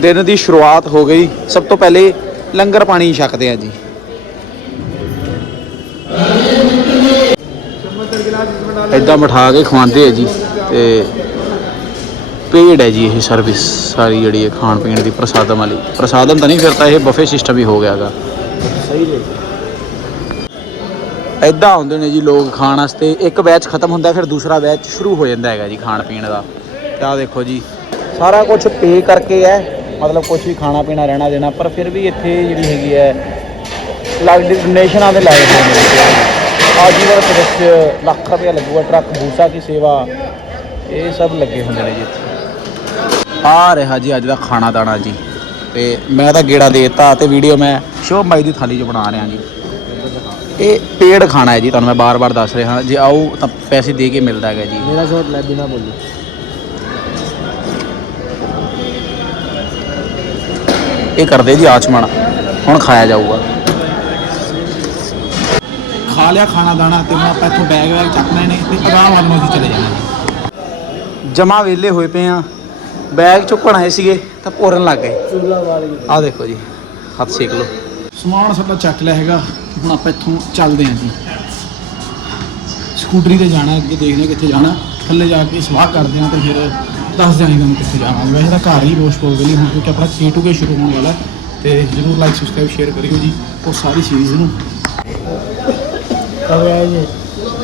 ਦਿਨ ਦੀ ਸ਼ੁਰੂਆਤ ਹੋ ਗਈ। ਸਭ ਤੋਂ ਪਹਿਲੇ ਲੰਗਰ ਪਾਣੀ ਛਕਦੇ ਆ ਜੀ। ਇਦਾਂ ਬਿਠਾ ਕੇ ਖਵਾਉਂਦੇ ਆ ਜੀ ਤੇ ਪੇਡ ਹੈ ਜੀ ਇਹ ਸਰਵਿਸ ਸਾਰੀ ਜਿਹੜੀ ਹੈ ਖਾਣ ਪੀਣ ਦੀ ਪ੍ਰਸਾਦਮ ਵਾਲੀ। ਪ੍ਰਸਾਦਮ ਤਾਂ ਨਹੀਂ ਫਿਰ ਤਾਂ ਇਹ ਬਫੇ ਸਿਸਟਮ ਹੀ ਹੋ ਗਿਆਗਾ ਸਹੀ ਇਦਾਂ ਆਉਂਦੇ ਨੇ ਜੀ ਲੋਕ ਖਾਣ ਵਾਸਤੇ। ਇੱਕ ਬੈਚ ਖਤਮ ਹੁੰਦਾ ਫਿਰ ਦੂਸਰਾ ਬੈਚ ਸ਼ੁਰੂ ਹੋ ਜਾਂਦਾ ਹੈਗਾ ਜੀ ਖਾਣ ਪੀਣ ਦਾ। ਤੇ ਆਹ ਦੇਖੋ ਜੀ। ਸਾਰਾ ਕੁਝ ਪੇ ਕਰਕੇ ਹੈ। ਮਤਲਬ ਕੁਝ ਵੀ ਖਾਣਾ ਪੀਣਾ ਰਹਿਣਾ ਦੇਣਾ ਪਰ ਫਿਰ ਵੀ ਇੱਥੇ ਜਿਹੜੀ ਹੈਗੀ ਹੈ ਲੱਗ ਡੋਨੇਸ਼ਨਾਂ ਦੇ ਲਾਏ ਹੋਏ ਨੇ ਆਜੀਵਨ ਸਦੱਸ ਲੱਖ ਰੁਪਏ ਲੱਗੂਗਾ ਟਰੱਕ ਬੂਸਾ ਦੀ ਸੇਵਾ ਇਹ ਸਭ ਲੱਗੇ ਹੁੰਦੇ ਨੇ ਜੀ ਇੱਥੇ। ਆ ਰਿਹਾ ਜੀ ਅੱਜ ਦਾ ਖਾਣਾ ਦਾਣਾ ਜੀ। ਤੇ ਮੈਂ ਤਾਂ ਗੇੜਾ ਦੇਤਾ ਤੇ ਵੀਡੀਓ ਮੈਂ ਸ਼ੋਭ ਮਾਈ ਦੀ ਥਾਲੀ 'ਚ ਬਣਾ ਰਿਹਾ ਜੀ। ਇਹ ਪੇੜ ਖਾਣਾ ਹੈ ਜੀ ਤੁਹਾਨੂੰ ਮੈਂ ਬਾਰ-ਬਾਰ ਦੱਸ ਰਿਹਾ। ਜੇ ਆਓ ਤਾਂ ਪੈਸੇ ਦੇ ਕੇ ਮਿਲਦਾ ਹੈਗਾ ਜੀ। ਮੇਰਾ ਸ਼ਾਟ ਲੈ ਬਿਨਾ ਬੋਲੀ। ਇਹ ਕਰਦੇ ਜੀ ਆਚਮਣ। ਹੁਣ ਖਾਇਆ ਜਾਊਗਾ। ਖਾ ਲਿਆ ਖਾਣਾ ਦਾਣਾ ਤੇ ਹੁਣ ਆਪਾਂ ਇੱਥੋਂ ਬੈਗ ਵੈਗ ਚੱਕਣੇ ਨੇ ਤੇ ਆਰਾਮ ਨੂੰ ਅਸੀਂ ਚਲੇ ਜਾਣਾ। ਜਮਾ ਵੇਲੇ ਹੋਏ ਪਏ ਆ। ਬੈਗ ਚੁੱਕਣ ਆਏ ਸੀਗੇ ਤਾਂ ਪੋਰਨ ਲੱਗ ਗਏ। ਆਹ ਦੇਖੋ ਜੀ ਹੱਥ ਸੇਕ ਲਓ। ਸਮਾਨ ਸਾਡਾ ਚੱਕ ਲਿਆ ਹੈਗਾ ਹੁਣ ਆਪਾਂ ਇੱਥੋਂ ਚੱਲਦੇ ਆਂ ਜੀ। ਸਕੂਟਰੀ ਤੇ ਜਾਣਾ ਅੱਗੇ ਦੇਖਦੇ ਕਿੱਥੇ ਜਾਣਾ। ਥੱਲੇ ਜਾ ਕੇ ਸਵਾਹ ਕਰਦੇ ਆਂ ਤੇ ਫਿਰ ਦੱਸ ਦਿਆਂਗੇ ਤੁਹਾਨੂੰ ਕਿੱਥੇ ਜਾਣਾ। ਵੈਸੇ ਤਾਂ ਘਰ ਹੀ ਰੋਸ਼ ਪੋਲ ਗਲੀ ਹੁਣ ਕਿਉਂਕਿ ਆਪਣਾ ਸੀ ਟੂ ਕੇ ਸ਼ੁਰੂ ਹੋਣ ਵਾਲਾ ਤੇ ਜਰੂਰ ਲਾਈਕ ਸਬਸਕ੍ਰਾਈਬ ਸ਼ੇਅਰ ਕਰਿਓ ਜੀ ਉਹ ਸਾਰੀ ਸੀਰੀਜ਼ ਨੂੰ। ਕਬ ਆਏ ਜੀ?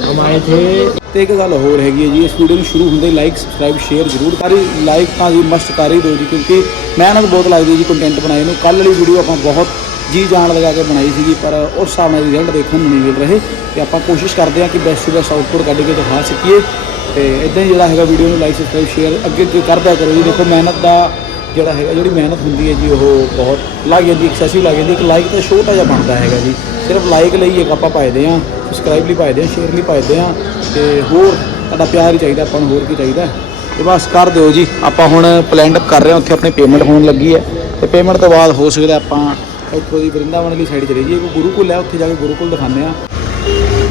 ਕਮਾਏ ਥੇ ਤੇ ਇੱਕ ਗੱਲ ਹੋਰ ਹੈਗੀ ਹੈ ਜੀ ਇਸ ਵੀਡੀਓ ਨੂੰ ਸ਼ੁਰੂ ਹੁੰਦੇ ਲਾਈਕ ਸਬਸਕ੍ਰਾਈਬ ਸ਼ੇਅਰ ਜ਼ਰੂਰ ਕਰੀ ਲਾਈਕ ਤਾਂ ਜੀ ਮਸਟ ਕਰ ਹੀ ਦਿਓ ਜੀ ਕਿਉਂਕਿ ਮਿਹਨਤ ਬਹੁਤ ਲੱਗਦੀ ਜੀ ਕੰਟੈਂਟ ਬਣਾਏ ਨੂੰ। ਕੱਲ ਵਾਲੀ ਵੀਡੀਓ ਆਪਾਂ ਬਹੁਤ ਜੀ ਜਾਨ ਲਗਾ ਕੇ ਬਣਾਈ ਸੀਗੀ ਪਰ ਉਸ ਹਿਸਾਬ ਨਾਲ ਰਿਜ਼ਲਟ ਦੇਖਣ ਨੂੰ ਨਹੀਂ ਮਿਲ ਰਹੇ। ਤੇ ਆਪਾਂ ਕੋਸ਼ਿਸ਼ ਕਰਦੇ ਹਾਂ ਕਿ ਬੈਸਟ ਤੋਂ ਬੈਸਟ ਆਊਟਪੁੱਟ ਕੱਢ ਕੇ ਦਿਖਾ ਸਕੀਏ। ਤੇ ਇਦਾਂ ਹੀ ਜਿਹੜਾ ਹੈਗਾ ਵੀਡੀਓ ਨੂੰ ਲਾਈਕ ਸਬਸਕ੍ਰਾਈਬ ਸ਼ੇਅਰ ਅੱਗੇ ਅੱਗੇ ਕਰਦਾ ਕਰੋ ਜੀ। ਦੇਖੋ ਮਿਹਨਤ ਦਾ ਜਿਹੜਾ ਹੈਗਾ, ਜਿਹੜੀ ਮਿਹਨਤ ਹੁੰਦੀ ਹੈ ਜੀ, ਉਹ ਬਹੁਤ ਲੱਗ ਜਾਂਦੀ ਐਕਸੈਸਿਵ ਲੱਗ ਜਾਂਦੀ ਇੱਕ ਲਾਈਕ ਤਾਂ ਛੋਟਾ ਜਿਹਾ ਬਣਦਾ ਹੈਗਾ ਜੀ। ਸਿਰਫ ਲਾਈਕ ਲਈ ਇੱਕ ਆਪਾਂ ਪਾਇਦੇ ਆ ਸਬਸਕ੍ਰਾਈਬ ਲਈ ਪਾਇਦੇ ਆ ਸ਼ੇਅਰ ਲਈ ਪਾਇਦੇ ਆ ਤੇ ਹੋਰ ਤੁਹਾਡਾ ਪਿਆਰ ਹੀ ਚਾਹੀਦਾ, ਆਪਾਂ ਨੂੰ ਹੋਰ ਕੀ ਚਾਹੀਦਾ। ਤੇ ਬਸ ਕਰ ਦਿਓ ਜੀ। ਆਪਾਂ ਹੁਣ ਪਲੈਨ ਅਪ ਕਰ ਰਹੇ ਹਾਂ, ਉੱਥੇ ਆਪਣੀ ਪੇਮੈਂਟ ਹੋਣ ਲੱਗੀ ਹੈ। ਤੇ ਪੇਮੈਂਟ ਤੋਂ ਬਾਅਦ ਹੋ ਸਕਦਾ ਆਪਾਂ ਇੱਥੋਂ ਦੀ ਵਰਿੰਦਾਵਨ ਵਾਲੀ ਸਾਈਡ ਚਲੇ ਜਾਈਏ। ਕੋਈ ਗੁਰੂਕੁਲ ਹੈ, ਉੱਥੇ ਜਾ ਕੇ ਗੁਰੂਕੁਲ ਦਿਖਾਉਂਦੇ ਆ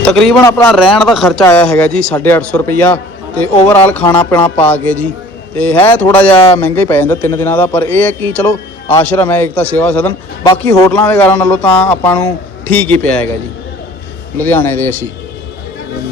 ਤਕਰੀਬਨ ਆਪਣਾ ਰਹਿਣ ਦਾ ਖਰਚਾ ਆਇਆ ਹੈਗਾ ਜੀ 850 ਰੁਪਈਆ ਤੇ ਓਵਰਆਲ ਖਾਣਾ ਪੀਣਾ ਪਾ ਕੇ ਜੀ। ਤੇ ਹੈ ਥੋੜਾ ਜਿਹਾ ਮਹਿੰਗਾ ਹੀ ਪੈ ਜਾਂਦਾ ਤਿੰਨ ਦਿਨਾਂ ਦਾ, ਪਰ ਇਹ ਹੈ ਕਿ ਚਲੋ ਆਸ਼ਰਮ ਹੈ ਇੱਕ ਤਾਂ ਸੇਵਾ ਸਦਨ। ਬਾਕੀ ਹੋਟਲਾਂ ਵਗੈਰਾ ਨਾਲੋਂ ਤਾਂ ਆਪਾਂ ਨੂੰ ਠੀਕ ਹੀ ਪਿਆ ਹੈਗਾ ਜੀ, ਲੁਧਿਆਣੇ ਦੇ ਅਸੀਂ।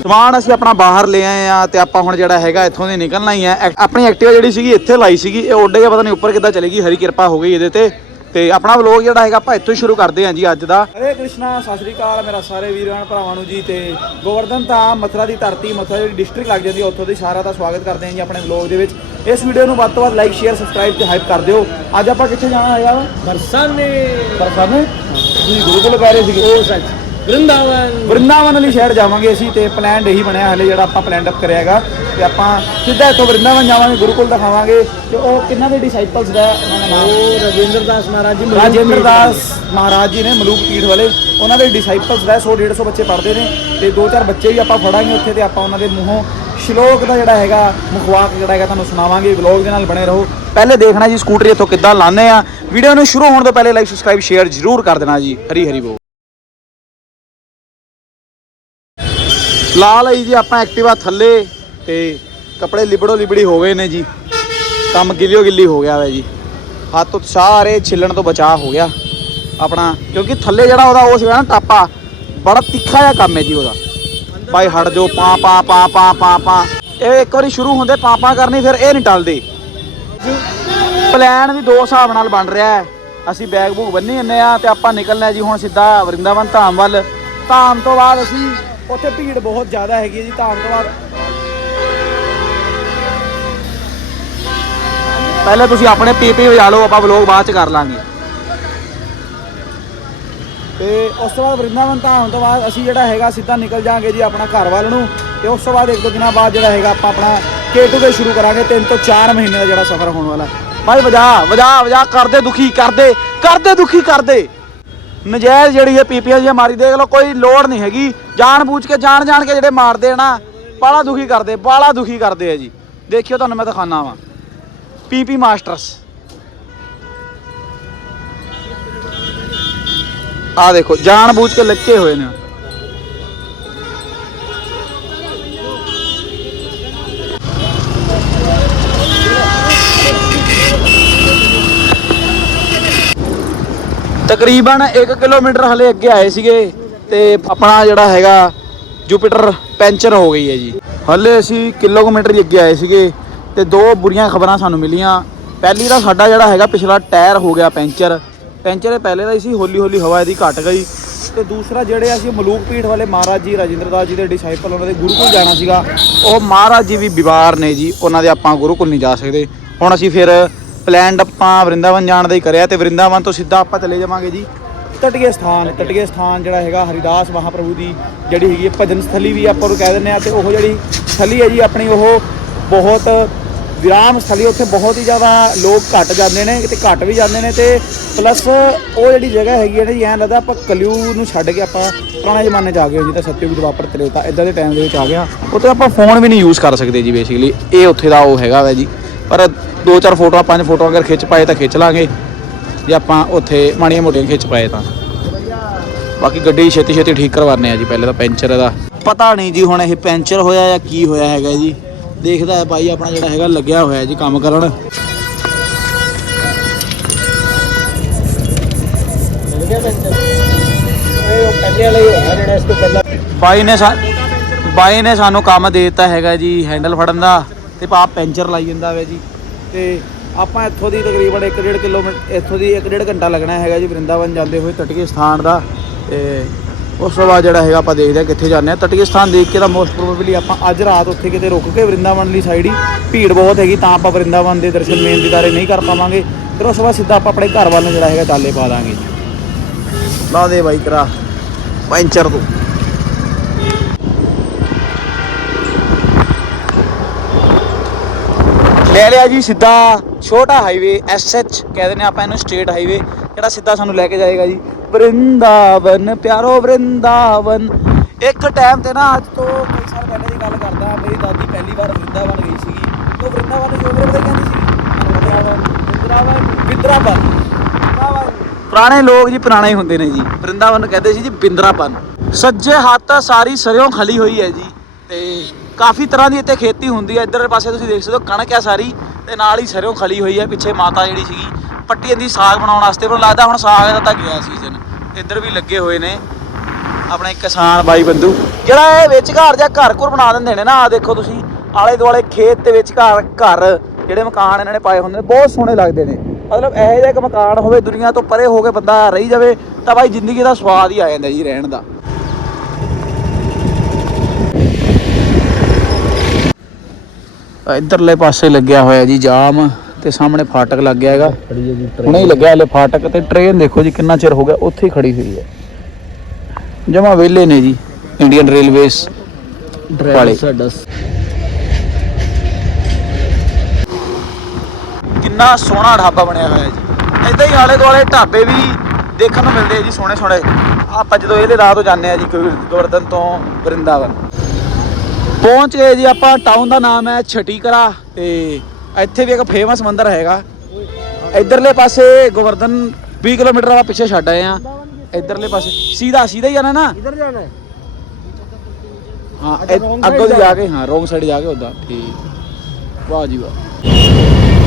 ਸਮਾਨ ਅਸੀਂ ਆਪਣਾ ਬਾਹਰ ਲੈ ਆਏ ਆ ਤੇ ਆਪਾਂ ਹੁਣ ਜਿਹੜਾ ਹੈਗਾ ਇੱਥੋਂ ਦੀ ਨਿਕਲਣਾ ਹੀ ਹੈ। ਐਕ- ਆਪਣੀ ਐਕਟਿਵਾ ਜਿਹੜੀ ਸੀਗੀ ਇੱਥੇ ਲਾਈ ਸੀਗੀ, ਇਹ ਉੱਡ ਕੇ ਪਤਾ ਨਹੀਂ ਉੱਪਰ ਕਿੱਦਾਂ ਚਲੀ ਗਈ, ਹਰੀ ਕਿਰਪਾ ਹੋ ਗਈ ਇਹਦੇ ਤੇ। ਤੇ ਆਪਣਾ ਵਲੋਗ ਜਿਹੜਾ ਹੈਗਾ ਆਪਾਂ ਇੱਥੋਂ ਹੀ ਸ਼ੁਰੂ ਕਰਦੇ ਹਾਂ ਜੀ ਅੱਜ ਦਾ। ਹਰੇ ਕ੍ਰਿਸ਼ਨਾ ਸਤਿ ਸ੍ਰੀ ਅਕਾਲ ਮੇਰਾ ਸਾਰੇ ਵੀਰਾਂ ਭਰਾਵਾਂ ਨੂੰ ਜੀ ਤੇ ਗੋਵਰਧਨ ਤਾਂ ਮਥੁਰਾ ਦੀ ਧਰਤੀ ਮਥੁਰਾ ਜਿਹੜੀ ਡਿਸਟ੍ਰਿਕਟ ਲੱਗ ਜਾਂਦੀ ਹੈ ਉੱਥੋਂ ਦੇ ਸਾਰਾ ਦਾ ਸਵਾਗਤ ਕਰਦੇ ਹਾਂ ਜੀ ਆਪਣੇ ਵਲੋਗ ਦੇ ਵਿੱਚ। ਇਸ ਵੀਡੀਓ ਨੂੰ ਵੱਧ ਤੋਂ ਵੱਧ ਲਾਈਕ ਸ਼ੇਅਰ ਸਬਸਕ੍ਰਾਈਬ ਤੇ ਹਾਈਪ ਕਰ ਦਿਓ। ਅੱਜ ਆਪਾਂ ਕਿੱਥੇ ਜਾਣਾ ਹੈਗਾ ਬਰਸਾਨੇ। ਬਰਸਾਨੇ? ਜੀ ਗੁਰੂ ਕੋਲ ਪੈ ਰਹੇ ਸੀਗੇ। ਉਹ ਸੱਚ। ਵ੍ਰਿੰਦਾਵਨ। ਵ੍ਰਿੰਦਾਵਨ ਵਾਲੀ ਸ਼ਹਿਰ ਜਾਵਾਂਗੇ ਅਸੀਂ ਤੇ ਪਲਾਨ ਇਹੀ ਬਣਿਆ ਹਲੇ ਜਿਹੜਾ ਆਪਾਂ ਪਲਾਨ ਅਪ ਕਰਿਆ ਹੈਗਾ ਤੇ ਆਪਾਂ ਸਿੱਧਾ ਇੱਥੋਂ ਵਰਿੰਦਾਵਨ ਜਾਵਾਂਗੇ ਗੁਰੂਕੁਲ ਦਿਖਾਵਾਂਗੇ ਤੇ ਉਹ ਕਿੰਨਾ ਦੇ ਡਿਸਾਈਪਲਸ ਦਾ ਉਹਨਾਂ ਦਾ ਨਾਮ? ਉਹ ਰਜਿੰਦਰ ਮਹਾਰਾਜ ਜੀ ਮਹਾਰਾਜ ਜੀ ਨੇ ਮਲੂਕ ਪੀਠ ਵਾਲੇ। ਉਹਨਾਂ ਦੇ ਡਿਸਾਈਪਲਸ ਦਾ 100 150 ਬੱਚੇ ਪੜ੍ਹਦੇ ਨੇ ਤੇ ਦੋ ਚਾਰ ਬੱਚੇ ਵੀ ਆਪਾਂ ਫੜਾਂਗੇ ਉੱਥੇ ਤੇ ਆਪਾਂ ਉਹਨਾਂ ਦੇ ਮੂੰਹੋਂ ਸ਼ਲੋਕ ਦਾ ਜਿਹੜਾ ਹੈਗਾ ਮੁਖਵਾਕ ਜਿਹੜਾ ਹੈਗਾ ਤੁਹਾਨੂੰ ਸੁਣਾਵਾਂਗੇ ਵਲੋਗ ਦੇ ਨਾਲ ਬਣੇ ਰਹੋ। ਪਹਿਲੇ ਦੇਖਣਾ ਜੀ ਸਕੂਟਰੀ ਇੱਥੋਂ ਕਿੱਦਾਂ ਲਾਉਂਦੇ ਆ। ਵੀਡੀਓ ਨੂੰ ਸ਼ੁਰੂ ਹੋਣ ਤੋਂ ਪਹਿਲੇ ਲਾਈਕ ਸਬਸਕ੍ਰਾਈਬ ਸ਼ੇਅਰ ਜ਼ਰੂਰ ਕਰ ਦੇਣਾ ਜੀ। ਹਰੀ ਹਰੀ ਬੋ ਲਾ ਲਈ ਜੀ, ਆਪਾਂ ਐਕਟਿਵਾ ਥੱਲੇ ਤੇ ਕੱਪੜੇ ਲਿਬੜੋ ਲਿਬੜੀ ਹੋ ਗਏ ਨੇ ਜੀ। ਕੰਮ ਗਿੱਲਿਓ ਗਿੱਲੀ ਹੋ ਗਿਆ ਵਾ ਜੀ। ਹੱਥ ਉੱਤ ਸਾਰੇ ਛਿੱਲਣ ਤੋਂ ਬਚਾਅ ਹੋ ਗਿਆ। ਆਪਣਾ, ਕਿਉਂਕਿ ਥੱਲੇ ਜਿਹੜਾ ਉਹਦਾ ਉਹ ਸੀਗਾ ਨਾ ਟਾਪਾ, ਬੜਾ ਤਿੱਖਾ ਜਿਹਾ ਕੰਮ ਹੈ ਜੀ ਉਹਦਾ। ਭਾਈ ਹਟ ਜੋ ਪਾ ਪਾ ਪਾ ਪਾ ਪਾ ਪਾ। ਇਹ ਇੱਕ ਵਾਰੀ ਸ਼ੁਰੂ ਹੁੰਦੇ ਪਾ ਪਾ ਕਰਨੀ, ਫਿਰ ਇਹ ਨਹੀਂ ਟਲਦੇ। ਪਲਾਨ ਵੀ ਦੋ ਹਿਸਾਬ ਨਾਲ ਬਣ ਰਿਹਾ ਹੈ। ਅਸੀਂ ਬੈਗ ਬੂਗ ਬੰਨੀ ਜੰਨੇ ਆ ਤੇ ਆਪਾਂ ਨਿਕਲਣਾ ਜੀ ਹੁਣ ਸਿੱਧਾ ਵਰਿੰਦਾਵਨ ਧਾਮ ਵੱਲ। ਧਾਮ ਤੋਂ ਬਾਅਦ ਅਸੀਂ ਉੱਥੇ ਭੀੜ ਬਹੁਤ ਜ਼ਿਆਦਾ ਹੈਗੀ ਹੈ ਜੀ ਤੋਂ ਬਾਅਦ ਪਹਿਲੇ ਤੁਸੀਂ ਆਪਣੇ ਪੀਪੀ ਵਜਾ ਲਓ ਆਪਾਂ ਵਲੋਗ ਬਾਅਦ ਚ ਕਰ ਲਾਂਗੇ। ਤੇ ਉਸ ਤੋਂ ਬਾਅਦ ਵਰਿੰਦਾਵਨ ਧਾਮ ਤੋਂ ਬਾਅਦ ਅਸੀਂ ਜਿਹੜਾ ਹੈਗਾ ਸਿੱਧਾ ਨਿਕਲ ਜਾਾਂਗੇ ਜੀ ਆਪਣਾ ਘਰ ਵੱਲ ਨੂੰ। ਤੇ ਉਸ ਤੋਂ ਬਾਅਦ ਇੱਕ ਦੋ ਦਿਨਾਂ ਬਾਅਦ ਜਿਹੜਾ ਹੈਗਾ ਆਪਾਂ ਆਪਣਾ K2 ਤੇ ਸ਼ੁਰੂ ਕਰਾਂਗੇ ਤਿੰਨ ਤੋਂ 4 ਮਹੀਨੇ ਦਾ ਜਿਹੜਾ ਸਫ਼ਰ ਹੋਣ ਵਾਲਾ। ਭਾਈ ਵਜਾ ਵਜਾ ਵਜਾ ਕਰਦੇ ਦੁਖੀ ਕਰਦੇ ਕਰਦੇ ਦੁਖੀ ਕਰਦੇ ਨਜਾਇਜ਼ ਜਿਹੜੀ ਹੈ ਪੀਪੀਐਲ ਜੀ ਮਾਰੀ, ਦੇਖ ਲਓ, ਕੋਈ ਲੋੜ ਨਹੀਂ ਹੈਗੀ। ਜਾਣ ਬੂਝ ਕੇ ਜਾਣ ਜਾਣ ਕੇ ਜਿਹੜੇ ਮਾਰਦੇ ਆ ਨਾ, ਬਾਲਾ ਦੁਖੀ ਕਰਦੇ, ਬਾਲਾ ਦੁਖੀ ਕਰਦੇ ਆ ਜੀ। ਦੇਖਿਓ ਤੁਹਾਨੂੰ ਮੈਂ ਦਿਖਾਣਾ ਵਾਂ। PP masters. ਆ ਦੇਖੋ ਜਾਣ ਬੂਝ ਕੇ ਲੱਗੇ ਹੋਏ ਨੇ। ਤਕਰੀਬਨ 1 ਕਿਲੋਮੀਟਰ ਹਲੇ ਅੱਗੇ ਆਏ ਸੀਗੇ ਤੇ ਆਪਣਾ ਜਿਹੜਾ ਹੈਗਾ ਜੁਪੀਟਰ ਪੈਂਚਰ ਹੋ ਗਈ ਹੈ ਜੀ। ਹਲੇ ਅਸੀਂ ਕਿਲੋਮੀਟਰ ਹੀ ਅੱਗੇ ਆਏ ਸੀਗੇ ਤੇ ਦੋ ਬੁਰੀਆਂ ਖਬਰਾਂ ਸਾਨੂੰ ਮਿਲੀਆਂ। ਪਹਿਲੀ ਤਾਂ ਸਾਡਾ ਜਿਹੜਾ ਹੈਗਾ ਪਿਛਲਾ ਟਾਇਰ ਹੋ ਗਿਆ ਪੈਂਚਰ। ਪੈਂਚਰ ਇਹ ਪਹਿਲੇ ਦਾ ਹੀ ਸੀ ਹੌਲੀ ਹੌਲੀ ਹਵਾ ਇਹਦੀ ਘਟ ਗਈ। ਤੇ ਦੂਸਰਾ ਜਿਹੜੇ ਅਸੀਂ ਮਲੂਕ ਪੀਠ ਵਾਲੇ ਮਹਾਰਾਜ ਜੀ ਰਾਜਿੰਦਰਦਾਸ ਜੀ ਦੇ ਡਿਸਾਈਪਲ ਉਹਨਾਂ ਦੇ ਗੁਰੂਕੁਲ ਜਾਣਾ ਸੀਗਾ। ਉਹ ਮਹਾਰਾਜ ਜੀ ਵੀ ਬਿਮਾਰ ਨੇ ਜੀ, ਉਹਨਾਂ ਦੇ ਆਪਾਂ ਗੁਰੂਕੁਲ ਨਹੀਂ ਜਾ ਸਕਦੇ। ਹੁਣ ਅਸੀਂ ਫਿਰ ਪਲਾਨਡ ਆਪਾਂ ਵਰਿੰਦਾਵਨ ਜਾਣ ਦਾ ਹੀ ਕਰਿਆ ਤੇ ਵਰਿੰਦਾਵਨ ਤੋਂ ਸਿੱਧਾ ਆਪਾਂ ਚਲੇ ਜਾਵਾਂਗੇ ਜੀ। ਤਟੀਏ ਸਥਾਨ ਤਟੀਏ ਸਥਾਨ ਜਿਹੜਾ ਹੈਗਾ ਹਰਿਦਾਸ ਮਹਾਪ੍ਰਭੂ ਦੀ ਜਿਹੜੀ ਹੈਗੀ ਹੈ ਭਜਨ ਸਥਲੀ ਵੀ ਆਪਾਂ ਨੂੰ ਕਹਿ ਦਿੰਦੇ ਆ ਤੇ ਉਹ ਜਿਹੜੀ ਸਥਲੀ ਹੈ ਜੀ ਆਪਣੀ ਉਹ ਬਹੁਤ ਵਿਰਾਮ ਸਥਲੀ ਉੱਥੇ ਬਹੁਤ ਹੀ ਜ਼ਿਆਦਾ ਲੋਕ ਘਟ ਜਾਂਦੇ ਨੇ ਤੇ ਘਟ ਵੀ ਜਾਂਦੇ ਨੇ ਤੇ ਪਲੱਸ ਉਹ ਜਿਹੜੀ ਜਗ੍ਹਾ ਹੈਗੀ ਹੈ ਨਾ ਜੀ ਐਂ ਲੱਗਦਾ ਆਪਾਂ ਕਲਿਊ ਨੂੰ ਛੱਡ ਕੇ ਆਪਾਂ ਪੁਰਾਣੇ ਜ਼ਮਾਨੇ 'ਚ ਆ ਗਏ ਹਾਂ, ਜਿੱਦਾਂ ਸਤਯੁਗ ਦੁਆਪਰ ਤ੍ਰੇਤਾ ਇਦਾਂ ਦੇ ਟਾਈਮ ਦੇ ਵਿੱਚ ਆ ਗਿਆ ਉੱਥੇ ਆਪਾਂ ਫੋਨ ਵੀ ਨਹੀਂ ਯੂਜ਼ ਕਰ ਸਕਦੇ ਜੀ ਬੇਸਿਕਲੀ ਇਹ ਉੱਥੇ ਦਾ ਉਹ ਹੈਗਾ ਵਾ ਜੀ। ਪਰ ਦੋ ਚਾਰ ਫੋਟੋਆਂ, ਪੰਜ ਫੋਟੋਆਂ ਅਗਰ ਖਿੱਚ ਪਾਏ ਤਾਂ ਖਿੱਚ ਲਾਂਗੇ। ਜੇ ਆਪਾਂ ਉੱਥੇ ਮਾੜੀਆਂ ਮੋਟੀਆਂ ਖਿੱਚ ਪਾਏ ਤਾਂ। ਬਾਕੀ ਗੱਡੀ ਛੇਤੀ ਛੇਤੀ ਠੀਕ ਕਰਵਾਉਂਦੇ ਆ ਜੀ, ਪਹਿਲੇ ਤਾਂ ਪੈਂਚਰ ਇਹਦਾ ਪਤਾ ਨਹੀਂ ਜੀ ਹੁਣ ਇਹ ਪੈਂਚਰ ਹੋਇਆ ਜਾਂ ਕੀ ਹੋਇਆ ਹੈਗਾ ਜੀ। ਦੇਖਦਾ ਹੈ ਬਾਈ ਆਪਣਾ ਜਿਹੜਾ ਹੈਗਾ ਲੱਗਿਆ ਹੋਇਆ ਜੀ ਕੰਮ ਕਰਨ। ਮਿਲ ਬਾਈ ਨੇ ਸਾ ਬਾਈ ਨੇ ਸਾਨੂੰ ਕੰਮ ਦੇ ਦਿੱਤਾ ਹੈਗਾ ਜੀ, ਹੈਂਡਲ ਫੜਨ ਦਾ। ਤੇ ਪਾ ਪੈਂਚਰ ਲਾਈ ਜਾਂਦਾ ਵੇ ਜੀ। ਤੇ ਆਪਾਂ ਇੱਥੋਂ ਦੀ ਤਕਰੀਬਨ 1.5 ਕਿਲੋਮੀਟਰ ਇੱਥੋਂ ਦੀ 1.5 ਘੰਟਾ ਲੱਗਣਾ ਹੈਗਾ ਜੀ ਵਰਿੰਦਾਵਨ ਜਾਂਦੇ ਹੋਏ ਤਟਕੇ ਸਥਾਨ ਦਾ। ਤੇ ਉਸ ਤੋਂ ਬਾਅਦ ਜਿਹੜਾ ਹੈਗਾ ਆਪਾਂ ਦੇਖਦੇ ਹਾਂ ਕਿੱਥੇ ਜਾਂਦੇ ਆ ਤਟਕੇ ਸਥਾਨ ਦੇਖ ਕੇ ਤਾਂ ਮੋਸਟ ਪ੍ਰੋਬੇਬਲੀ ਆਪਾਂ ਅੱਜ ਰਾਤ ਉੱਥੇ ਕਿਤੇ ਰੁਕ ਕੇ ਵਰਿੰਦਾਵਨ ਲਈ ਸਾਈਡ ਹੀ ਭੀੜ ਬਹੁਤ ਹੈਗੀ, ਤਾਂ ਆਪਾਂ ਵਰਿੰਦਾਵਨ ਦੇ ਦਰਸ਼ਨ ਮੇਨ ਦੀਦਾਰੇ ਨਹੀਂ ਕਰ ਪਾਵਾਂਗੇ। ਫਿਰ ਉਸ ਤੋਂ ਬਾਅਦ ਸਿੱਧਾ ਆਪਾਂ ਆਪਣੇ ਘਰ ਵੱਲ ਨੂੰ ਜਿਹੜਾ ਹੈਗਾ ਚਾਲੇ ਪਾ ਦਾਂਗੇ। ਲਾ ਦੇ ਬਾਈ ਕਰਾ, ਪੈਂਚਰ ਤੋਂ। ਲੈ ਲਿਆ ਜੀ ਸਿੱਧਾ ਛੋਟਾ ਹਾਈਵੇ ਐਸਐਚ ਕਹਿ ਦਿੰਦੇ ਆਪਾਂ ਇਹਨੂੰ ਸਟੇਟ ਹਾਈਵੇ ਜਿਹੜਾ ਸਿੱਧਾ ਸਾਨੂੰ ਲੈ ਕੇ ਜਾਏਗਾ ਜੀ। ਵਰਿੰਦਾਵਨ, ਪਿਆਰੋ ਵਰਿੰਦਾਵਨ। ਇੱਕ ਟਾਈਮ ਤੇ ਨਾ ਅੱਜ ਤੋਂ ਕਈ ਸਾਲ ਪਹਿਲੇ ਦੀ ਗੱਲ ਕਰਦਾ, ਮੇਰੀ ਦਾਦੀ ਪਹਿਲੀ ਵਾਰ ਵਰਿੰਦਾਵਨ ਗਈ ਸੀਗੀ। ਉਹ ਵਰਿੰਦਾਵਨ ਨੂੰ ਜੋਗਰੇ ਕਹਿੰਦੀ ਸੀ। ਵਰਿੰਦਾਵਨ ਵਿੰਦਰਾਵਨ ਵਿੰਦਰਾਵਨ ਪੁਰਾਣੇ ਲੋਕ ਜੀ ਪੁਰਾਣੇ ਹੀ ਹੁੰਦੇ ਨੇ ਜੀ। ਵਰਿੰਦਾਵਨ ਕਹਿੰਦੇ ਸੀ ਜੀ ਬਿੰਦਰਾਪਨ। ਸੱਜੇ ਹੱਥ ਸਾਰੀ ਸਰਿਓਂ ਖਲੀ ਹੋਈ ਹੈ ਜੀ। ਕਾਫੀ ਤਰ੍ਹਾਂ ਦੀ ਇੱਥੇ ਖੇਤੀ ਹੁੰਦੀ ਹੈ ਇੱਧਰ ਪਾਸੇ ਤੁਸੀਂ ਦੇਖ ਸਕਦੇ ਹੋ, ਕਣਕ ਹੈ ਸਾਰੀ ਤੇ ਨਾਲ ਹੀ ਸਰੋਂ ਖਲੀ ਹੋਈ ਹੈ ਪਿੱਛੇ ਮਾਤਾ ਜਿਹੜੀ ਸੀਗੀ, ਪੱਟੀ ਜਾਂਦੀ ਸਾਗ ਬਣਾਉਣ ਵਾਸਤੇ। ਪਰ ਲੱਗਦਾ ਹੁਣ ਸਾਗ ਦਾ ਤਾਂ ਗਿਆ ਸੀਜ਼ਨ ਇੱਧਰ ਵੀ ਲੱਗੇ ਹੋਏ ਨੇ ਆਪਣੇ ਕਿਸਾਨ ਬਾਈ ਬੰਦੂ ਜਿਹੜਾ ਇਹ ਵਿੱਚ ਘਰ ਜਾਂ ਘਰ ਘੁਰ ਬਣਾ ਦਿੰਦੇ ਨੇ ਨਾ ਆ ਦੇਖੋ ਤੁਸੀਂ ਆਲੇ ਦੁਆਲੇ ਖੇਤ ਦੇ ਵਿੱਚ ਘਰ ਘਰ, ਜਿਹੜੇ ਮਕਾਨ ਇਹਨਾਂ ਨੇ ਪਾਏ ਹੁੰਦੇ ਨੇ, ਬਹੁਤ ਸੋਹਣੇ ਲੱਗਦੇ ਨੇ। ਮਤਲਬ ਇਹੋ ਜਿਹਾ ਇੱਕ ਮਕਾਨ ਹੋਵੇ, ਦੁਨੀਆ ਤੋਂ ਪਰੇ ਹੋ ਕੇ ਬੰਦਾ ਰਹੀ ਜਾਵੇ, ਤਾਂ ਬਾਈ ਜ਼ਿੰਦਗੀ ਦਾ ਸਵਾਦ ਹੀ ਆ ਜਾਂਦਾ ਜੀ ਰਹਿਣ ਦਾ। ਇਧਰਲੇ ਪਾਸੇ ਲੱਗਿਆ ਹੋਇਆ ਜੀ ਜਾਮ ਤੇ ਸਾਹਮਣੇ ਫਾਟਕ ਲੱਗ ਗਿਆ ਹੈਗਾ। ਹੁਣੇ ਹੀ ਲੱਗਿਆ ਹਲੇ ਫਾਟਕ ਤੇ ਟ੍ਰੇਨ ਦੇਖੋ ਜੀ ਕਿੰਨਾ ਚਿਰ ਹੋ ਗਿਆ ਉੱਥੇ ਹੀ ਖੜੀ ਹੋਈ ਹੈ। ਜਮਾ ਵਿਹਲੇ ਨੇ ਜੀ ਇੰਡੀਅਨ ਰੇਲਵੇਜ਼ ਵਾਲੇ। ਡਰਾਈਵਰ ਸਾਡਾ ਕਿੰਨਾ ਸੋਹਣਾ ਢਾਬਾ ਬਣਿਆ ਹੋਇਆ ਜੀ। ਇਦਾਂ ਹੀ ਆਲੇ ਦੁਆਲੇ ਢਾਬੇ ਵੀ ਦੇਖਣ ਨੂੰ ਮਿਲਦੇ ਆ ਜੀ ਸੋਹਣੇ ਸੋਹਣੇ ਆਪਾਂ ਜਦੋਂ ਇਹਦੇ ਰਾਹ ਤੋਂ ਜਾਂਦੇ ਆ ਜੀ ਗੋ- ਗੋਵਰਧਨ ਤੋਂ ਵਰਿੰਦਾਵਨ। ਪਹੁੰਚ ਗਏ ਜੀ ਆਪਾਂ ਟਾਊਨ ਦਾ ਨਾਮ ਹੈ ਛਟੀਕਰਾ ਤੇ ਇੱਥੇ ਵੀ ਇੱਕ ਫੇਮਸ ਮੰਦਿਰ ਹੈਗਾ। ਇਧਰਲੇ ਪਾਸੇ ਗੋਵਰਧਨ 20 ਕਿਲੋਮੀਟਰ ਆਪਾਂ ਪਿੱਛੇ ਛੱਡ ਆਏ ਆ ਇਧਰਲੇ ਪਾਸੇ ਸੀਧਾ ਸੀਧਾ ਹੀ ਜਾਣਾ ਨਾ? ਇਧਰ ਜਾਣਾ ਹੈ। ਹਾਂ ਅੱਛਾ, ਇਹ- wrong side ਅੱਗੋਂ ਦੀ ਜਾ ਜਾਣਾ। ਕੇ ਹਾਂ ਰੋਂਗ ਸਾਈਡ ਜਾ ਕੇ ਉਦਾਂ ਠੀਕ। ਵਾਹ ਜੀ ਵਾਹ।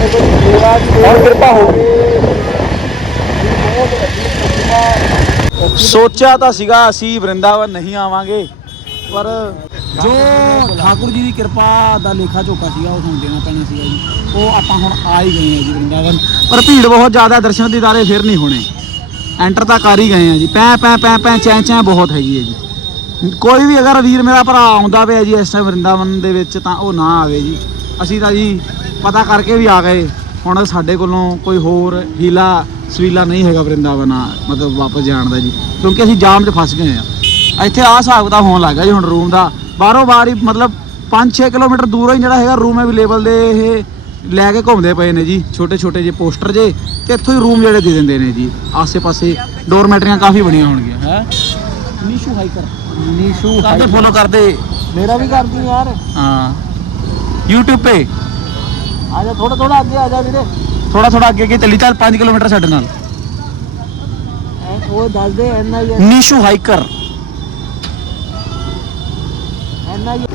ਹੁਣ ਕਿਰਪਾ ਹੋ ਸੋਚਿਆ ਤਾਂ ਸੀਗਾ ਅਸੀਂ ਵਰਿੰਦਾਵਨ ਨਹੀਂ ਆਵਾਂਗੇ ਪਰ ਜੋ ਠਾਕੁਰ ਜੀ ਦੀ ਕਿਰਪਾ ਦਾ ਲੇਖਾ ਝੋਕਾ ਸੀਗਾ ਉਹ ਤੁਹਾਨੂੰ ਦੇਣਾ ਪੈਣਾ ਸੀਗਾ ਜੀ। ਉਹ ਆਪਾਂ ਹੁਣ ਆ ਹੀ ਗਏ ਆ ਜੀ ਵਰਿੰਦਾਵਨ। ਪਰ ਭੀੜ ਬਹੁਤ ਜ਼ਿਆਦਾ ਹੈ, ਦਰਸ਼ਨ ਦੀਦਾਰੇ ਫਿਰ ਨਹੀਂ ਹੋਣੇ। ਐਂਟਰ ਤਾਂ ਕਰ ਹੀ ਗਏ ਆ ਜੀ। ਪੈ ਪੈ ਪੈ ਪੈ ਚੈਂ ਚੈਂ ਬਹੁਤ ਹੈਗੀ ਹੈ ਜੀ। ਕੋਈ ਵੀ ਅਗਰ ਵੀਰ ਮੇਰਾ ਭਰਾ ਆਉਂਦਾ ਪਿਆ ਜੀ ਇਸ ਟਾਈਮ ਵਰਿੰਦਾਵਨ ਦੇ ਵਿੱਚ ਤਾਂ ਉਹ ਨਾ ਆਵੇ ਜੀ। ਅਸੀਂ ਤਾਂ ਜੀ ਪਤਾ ਕਰਕੇ ਵੀ ਆ ਗਏ। ਹੁਣ ਸਾਡੇ ਕੋਲੋਂ ਕੋਈ ਹੋਰ ਹੀਲਾ ਸਵੀਲਾ ਨਹੀਂ ਹੈਗਾ ਵਰਿੰਦਾਵਨ ਆ ਮਤਲਬ ਵਾਪਸ ਜਾਣ ਦਾ ਜੀ ਕਿਉਂਕਿ ਅਸੀਂ ਜਾਮ 'ਚ ਫਸ ਗਏ ਆ। ਇੱਥੇ ਆ ਹਿਸਾਬ ਦਾ ਹੋਣ ਲੱਗਾ ਜੀ ਹੁਣ ਰੂਮ ਦਾ। ਬਾਹਰੋਂ ਬਾਹਰ ਹੀ ਮਤਲਬ 5-6 ਕਿਲੋਮੀਟਰ ਦੂਰੋਂ ਹੀ ਜਿਹੜਾ ਹੈਗਾ ਰੂਮ ਅਵੇਲੇਬਲ ਦੇ ਇਹ ਲੈ ਕੇ ਘੁੰਮਦੇ ਪਏ ਨੇ ਜੀ ਛੋਟੇ ਛੋਟੇ ਜਿਹੇ ਪੋਸਟਰ ਜੇ ਤੇ ਇੱਥੋਂ ਹੀ ਰੂਮ ਜਿਹੜੇ ਦੇ ਦਿੰਦੇ ਨੇ ਜੀ। ਆਸੇ-ਪਾਸੇ ਡੋਰਮੈਟਰੀਆਂ ਕਾਫੀ ਬਣੀਆਂ ਹੋਣਗੀਆਂ ਹੈ? ਨੀਸ਼ੂ ਹਾਈਕਰ ਨੀਸ਼ੂ ਕਰਦੇ ਫੋਲੋ ਕਰਦੇ? ਮੇਰਾ ਵੀ ਕਰਦੀ ਯਾਰ। ਹਾਂ। YouTube ਤੇ। ਆ ਜਾ ਥੋੜਾ ਥੋੜਾ ਅੱਗੇ ਆ ਜਾ ਵੀਰੇ। ਥੋੜਾ ਥੋੜਾ ਅੱਗੇ ਅੱਗੇ ਚੱਲੀ। ਚੱਲ 5 ਕਿਲੋਮੀਟਰ ਸਾਡੇ ਨਾਲ। ਐ- ਉਹ ਦੱਸ ਦੇ ਐਨਾ ਹੀ ਨੀਸ਼ੂ ਹਾਈਕਰ। ਇੰਨਾ ਹੀ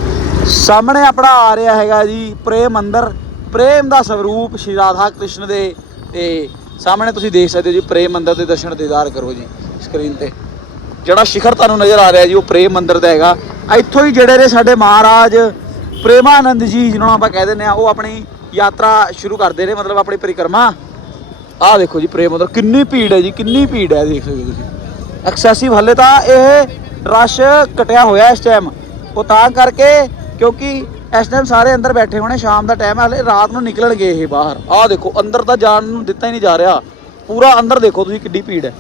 ਸਾਹਮਣੇ ਆਪਣਾ ਆ ਰਿਹਾ ਹੈਗਾ ਜੀ ਪ੍ਰੇਮ ਮੰਦਰ। ਪ੍ਰੇਮ ਦਾ ਸਰੂਪ ਸ਼੍ਰੀ ਰਾਧਾ ਕ੍ਰਿਸ਼ਨ ਦੇ ਤੇ ਸਾਹਮਣੇ ਤੁਸੀਂ ਦੇਖ ਸਕਦੇ ਹੋ ਜੀ ਪ੍ਰੇਮ ਮੰਦਰ ਦੇ ਦਰਸ਼ਨ ਦੀਦਾਰ ਕਰੋ ਜੀ ਸਕਰੀਨ ਤੇ। ਜਿਹੜਾ ਸ਼ਿਖਰ ਤੁਹਾਨੂੰ ਨਜ਼ਰ ਆ ਰਿਹਾ ਜੀ ਉਹ ਪ੍ਰੇਮ ਮੰਦਰ ਦਾ ਹੈਗਾ। ਇੱਥੋਂ ਹੀ ਜਿਹੜੇ ਨੇ ਸਾਡੇ ਮਹਾਰਾਜ ਪ੍ਰੇਮਾਨੰਦ ਜੀ ਜਿਹਨਾਂ ਨੂੰ ਆਪਾਂ ਕਹਿ ਦਿੰਦੇ ਆ ਉਹ ਆਪਣੀ ਯਾਤਰਾ ਸ਼ੁਰੂ ਕਰਦੇ ਨੇ, ਮਤਲਬ ਆਪਣੀ ਪਰਿਕਰਮਾ। ਆਹ ਦੇਖੋ ਜੀ, ਪ੍ਰੇਮ ਮੰਦਰ ਕਿੰਨੀ ਭੀੜ ਹੈ ਜੀ, ਕਿੰਨੀ ਭੀੜ ਹੈ, ਦੇਖ ਸਕਦੇ ਤੁਸੀਂ। ਐਕਸੈਸਿਵ ਹੱਲੇ ਤਾਂ ਇਹ ਰਸ਼ ਘਟਿਆ ਹੋਇਆ ਇਸ ਟਾਈਮ ਉਹ ਤਾਂ ਕਰਕੇ ਕਿਉਂਕਿ ਇਸ ਟਾਈਮ ਸਾਰੇ ਅੰਦਰ ਬੈਠੇ ਹੋਣੇ, ਸ਼ਾਮ ਦਾ ਟਾਈਮ ਹੈ, ਹਲੇ ਰਾਤ ਨੂੰ ਨਿਕਲਣਗੇ ਇਹ ਬਾਹਰ। ਆਹ ਦੇਖੋ, ਅੰਦਰ ਤਾਂ ਜਾਣ ਨੂੰ ਦਿੱਤਾ ਹੀ ਨਹੀਂ ਜਾ ਰਿਹਾ। ਪੂਰਾ ਅੰਦਰ ਦੇਖੋ ਤੁਸੀਂ ਕਿੱਡੀ ਭੀੜ ਹੈ।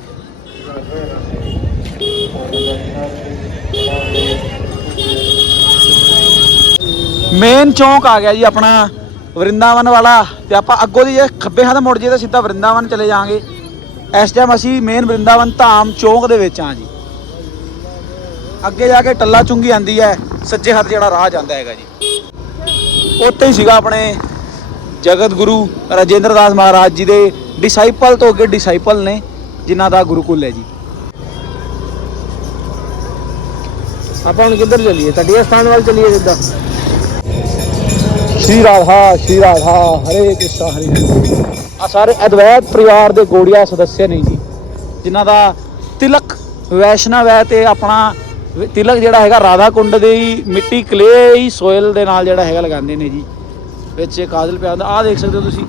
ਮੇਨ ਚੌਂਕ ਆ ਗਿਆ ਜੀ ਆਪਣਾ। ਵਰਿੰਦਾਵਨ ਵਾਲਾ ਤੇ ਆਪਾਂ ਅੱਗੋਂ ਦੀ ਜੇ ਖੱਬੇ ਹੱਥ ਮੁੜ ਜੇ ਤਾਂ ਸਿੱਧਾ ਵਰਿੰਦਾਵਨ ਚਲੇ ਜਾਾਂਗੇ ਇਸ ਟਾਈਮ ਅਸੀਂ ਮੇਨ ਵਰਿੰਦਾਵਨ ਧਾਮ ਚੌਂਕ ਦੇ ਵਿੱਚ ਆ ਜੀ। ਅੱਗੇ ਜਾ ਕੇ ਟੱਲਾ ਚੁੰਗੀ ਆਂਦੀ ਹੈ, ਸੱਜੇ ਹੱਥ ਜਿਹੜਾ ਰਾਹ ਜਾਂਦਾ ਹੈਗਾ ਜੀ। ਉੱਥੇ ਹੀ ਸੀਗਾ ਆਪਣੇ ਜਗਤ ਗੁਰੂ ਰਾਜੇਂਦਰ ਦਾਸ ਮਹਾਰਾਜ ਜੀ ਦੇ ਡਿਸਾਈਪਲ ਤੋਂ ਅੱਗੇ ਡਿਸਾਈਪਲ ਨੇ, ਜਿਨ੍ਹਾਂ ਦਾ ਗੁਰੂਕੁਲ ਹੈ ਜੀ। ਆਪਾਂ ਹੁਣ ਕਿੱਧਰ ਚੱਲੀਏ? ਤਟੀਆ ਸਥਾਨ ਵੱਲ ਚੱਲੀਏ ਜਿੱਦਾਂ ਸ਼੍ਰੀ ਰਾਧਾ ਸ਼੍ਰੀ ਰਾਧਾ, ਹਰੇ ਕ੍ਰਿਸ਼ਨ, ਹਰੇ ਹਰੇ। ਆ ਸਾਰੇ ਅਦਵੈਤ ਪਰਿਵਾਰ ਦੇ ਗੋੜੀਆ ਸਦੱਸਿਆ ਨੇ ਜੀ, ਜਿਨ੍ਹਾਂ ਦਾ ਤਿਲਕ ਵੈਸ਼ਨਵ ਹੈ ਤੇ ਆਪਣਾ ਤਿਲਕ ਜਿਹੜਾ ਹੈਗਾ ਰਾਧਾ ਕੁੰਡ ਦੇ ਮਿੱਟੀ ਕਲੇ ਹੀ ਸੋਇਲ ਦੇ ਨਾਲ ਜਿਹੜਾ ਹੈਗਾ ਲਗਾਉਂਦੇ ਨੇ ਜੀ। ਵਿੱਚ ਕਾਜਲ ਪਿਆ ਹੁੰਦਾ। ਆਹ ਦੇਖ ਸਕਦੇ ਹੋ ਤੁਸੀਂ,